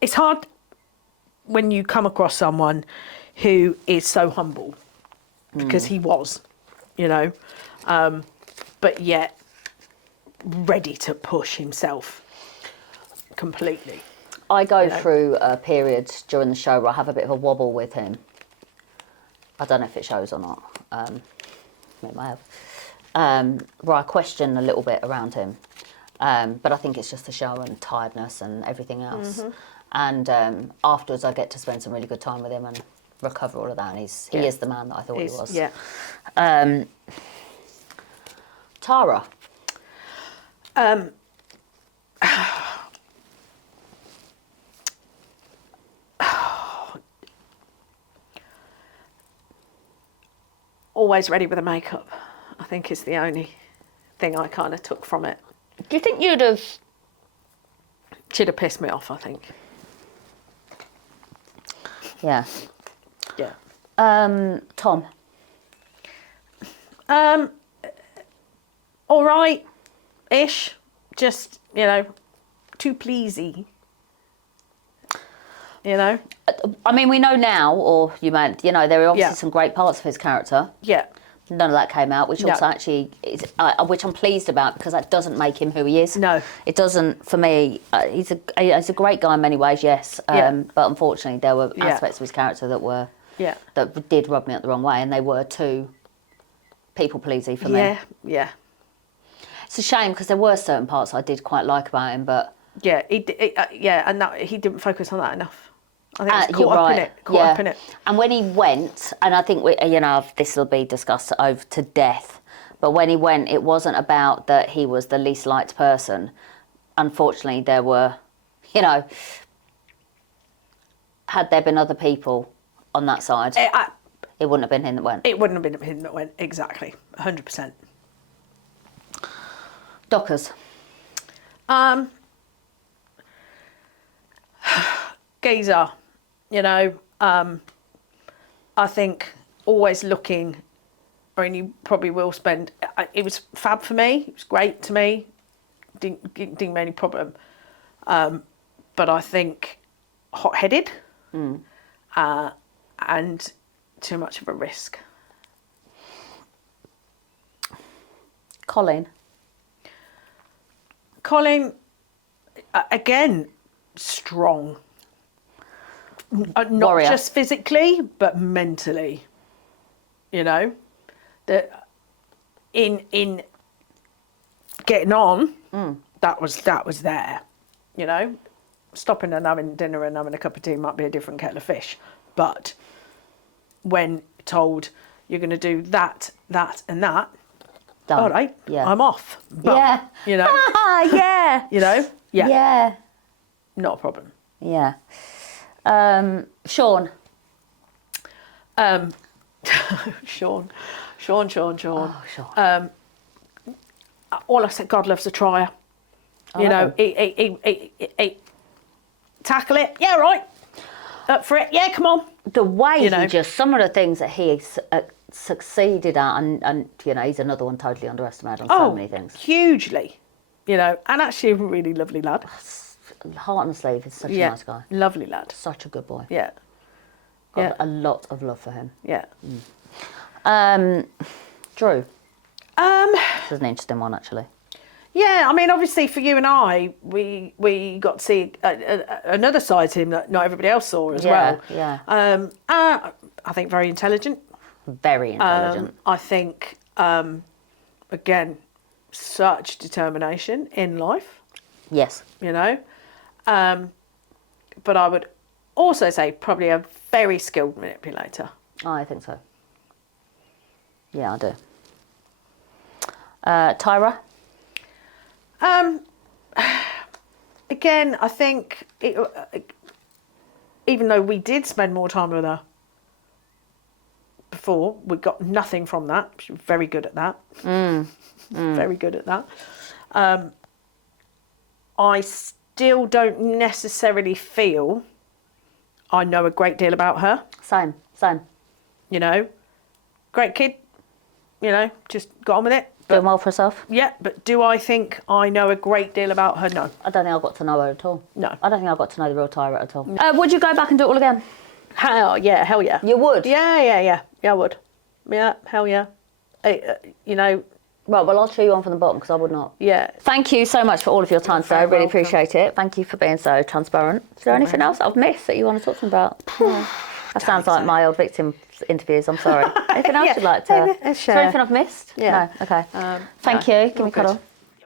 It's hard when you come across someone who is so humble, because he was, but yet ready to push himself completely. I go through a period during the show where I have a bit of a wobble with him. I don't know if it shows or not. It might have. Where I question a little bit around him. But I think it's just the show and tiredness and everything else. And afterwards I get to spend some really good time with him and recover all of that. And he is the man that I thought he was. Yeah. Tara. Always ready with the makeup, I think, is the only thing I kind of took from it. Do you think you'd have she'd have pissed me off, I think. Yeah. Yeah. Tom. All right-ish. Just, you know, too pleasy. You know? I mean, we know now, or you meant, you know, there are obviously Yeah. some great parts of his character. Yeah. None of that came out, which No. also actually is, which I'm pleased about, because that doesn't make him who he is. No. It doesn't, for me. He's a great guy in many ways, yes. Yeah. But unfortunately, there were Yeah. aspects of his character Yeah. that did rub me up the wrong way, and they were too people pleasy for me. Yeah. Yeah. It's a shame, because there were certain parts I did quite like about him, but Yeah. And that he didn't focus on that enough. I think he's you're caught up right. in it. Caught up in it. And when he went, and I think this will be discussed over to death, but when he went, it wasn't about that he was the least liked person. Unfortunately, there were, you know, had there been other people on that side, it wouldn't have been him that went. It wouldn't have been him that went. Exactly. 100%. Dockers. Geezer, you know, I think always looking, I mean, you probably will spend, it was fab for me, it was great to me, didn't give me any problem, but I think hot-headed and too much of a risk. Colin, again, strong. Not Warrior. just physically, but mentally. You know, that in getting on, that was there. You know, stopping and having dinner and having a cup of tea might be a different kettle of fish, but when told you're going to do that, and that, done. all right, Yeah. I'm off. But, Yeah. you know, yeah. you know, yeah, Yeah. not a problem. Yeah. Sean. Sean. Oh, Sean. All I said, God loves a trier. You know, he tackle it. Yeah, right. Up for it. Yeah, come on. The way You know. he just, some of the things that he succeeded at, and you know, he's another one totally underestimated on so many things. Hugely. You know, and actually a really lovely lad. Heart on the sleeve, he's such a Yeah, nice guy. lovely lad. Such a good boy. Yeah, Got a lot of love for him. yeah. Drew. This is an interesting one, actually. Yeah, I mean, obviously for you and I, we got to see another side to him that not everybody else saw as well. Yeah. I think very intelligent. Very intelligent. I think, again, such determination in life, Yes. you know. But I would also say probably a very skilled manipulator. I think so. Yeah, I do. Tyra. Again, I think even though we did spend more time with her before, we got nothing from that. She was very good at that. Very good at that. I still don't necessarily feel I know a great deal about her. Same. You know, great kid. You know, just got on with it. Doing well for herself. Yeah, but do I think I know a great deal about her? No. I don't think I got to know her at all. No. I don't think I got to know the real Tyra at all. Would you go back and do it all again? Hell yeah. You would? Yeah, I would. Yeah, hell yeah. You know, Right, well, I'll cheer you on from the bottom because I would not. yeah. Thank you so much for all of your time today. I really welcome. appreciate it. Thank you for being so transparent. Is there anything else I've missed that you want to talk to me about? That sounds like my old victim interviews. I'm sorry. Anything else Yeah. you'd like to? Let's Is there share. anything I've missed? Yeah. No? Okay. Thank no, you. Give me a all cuddle. good.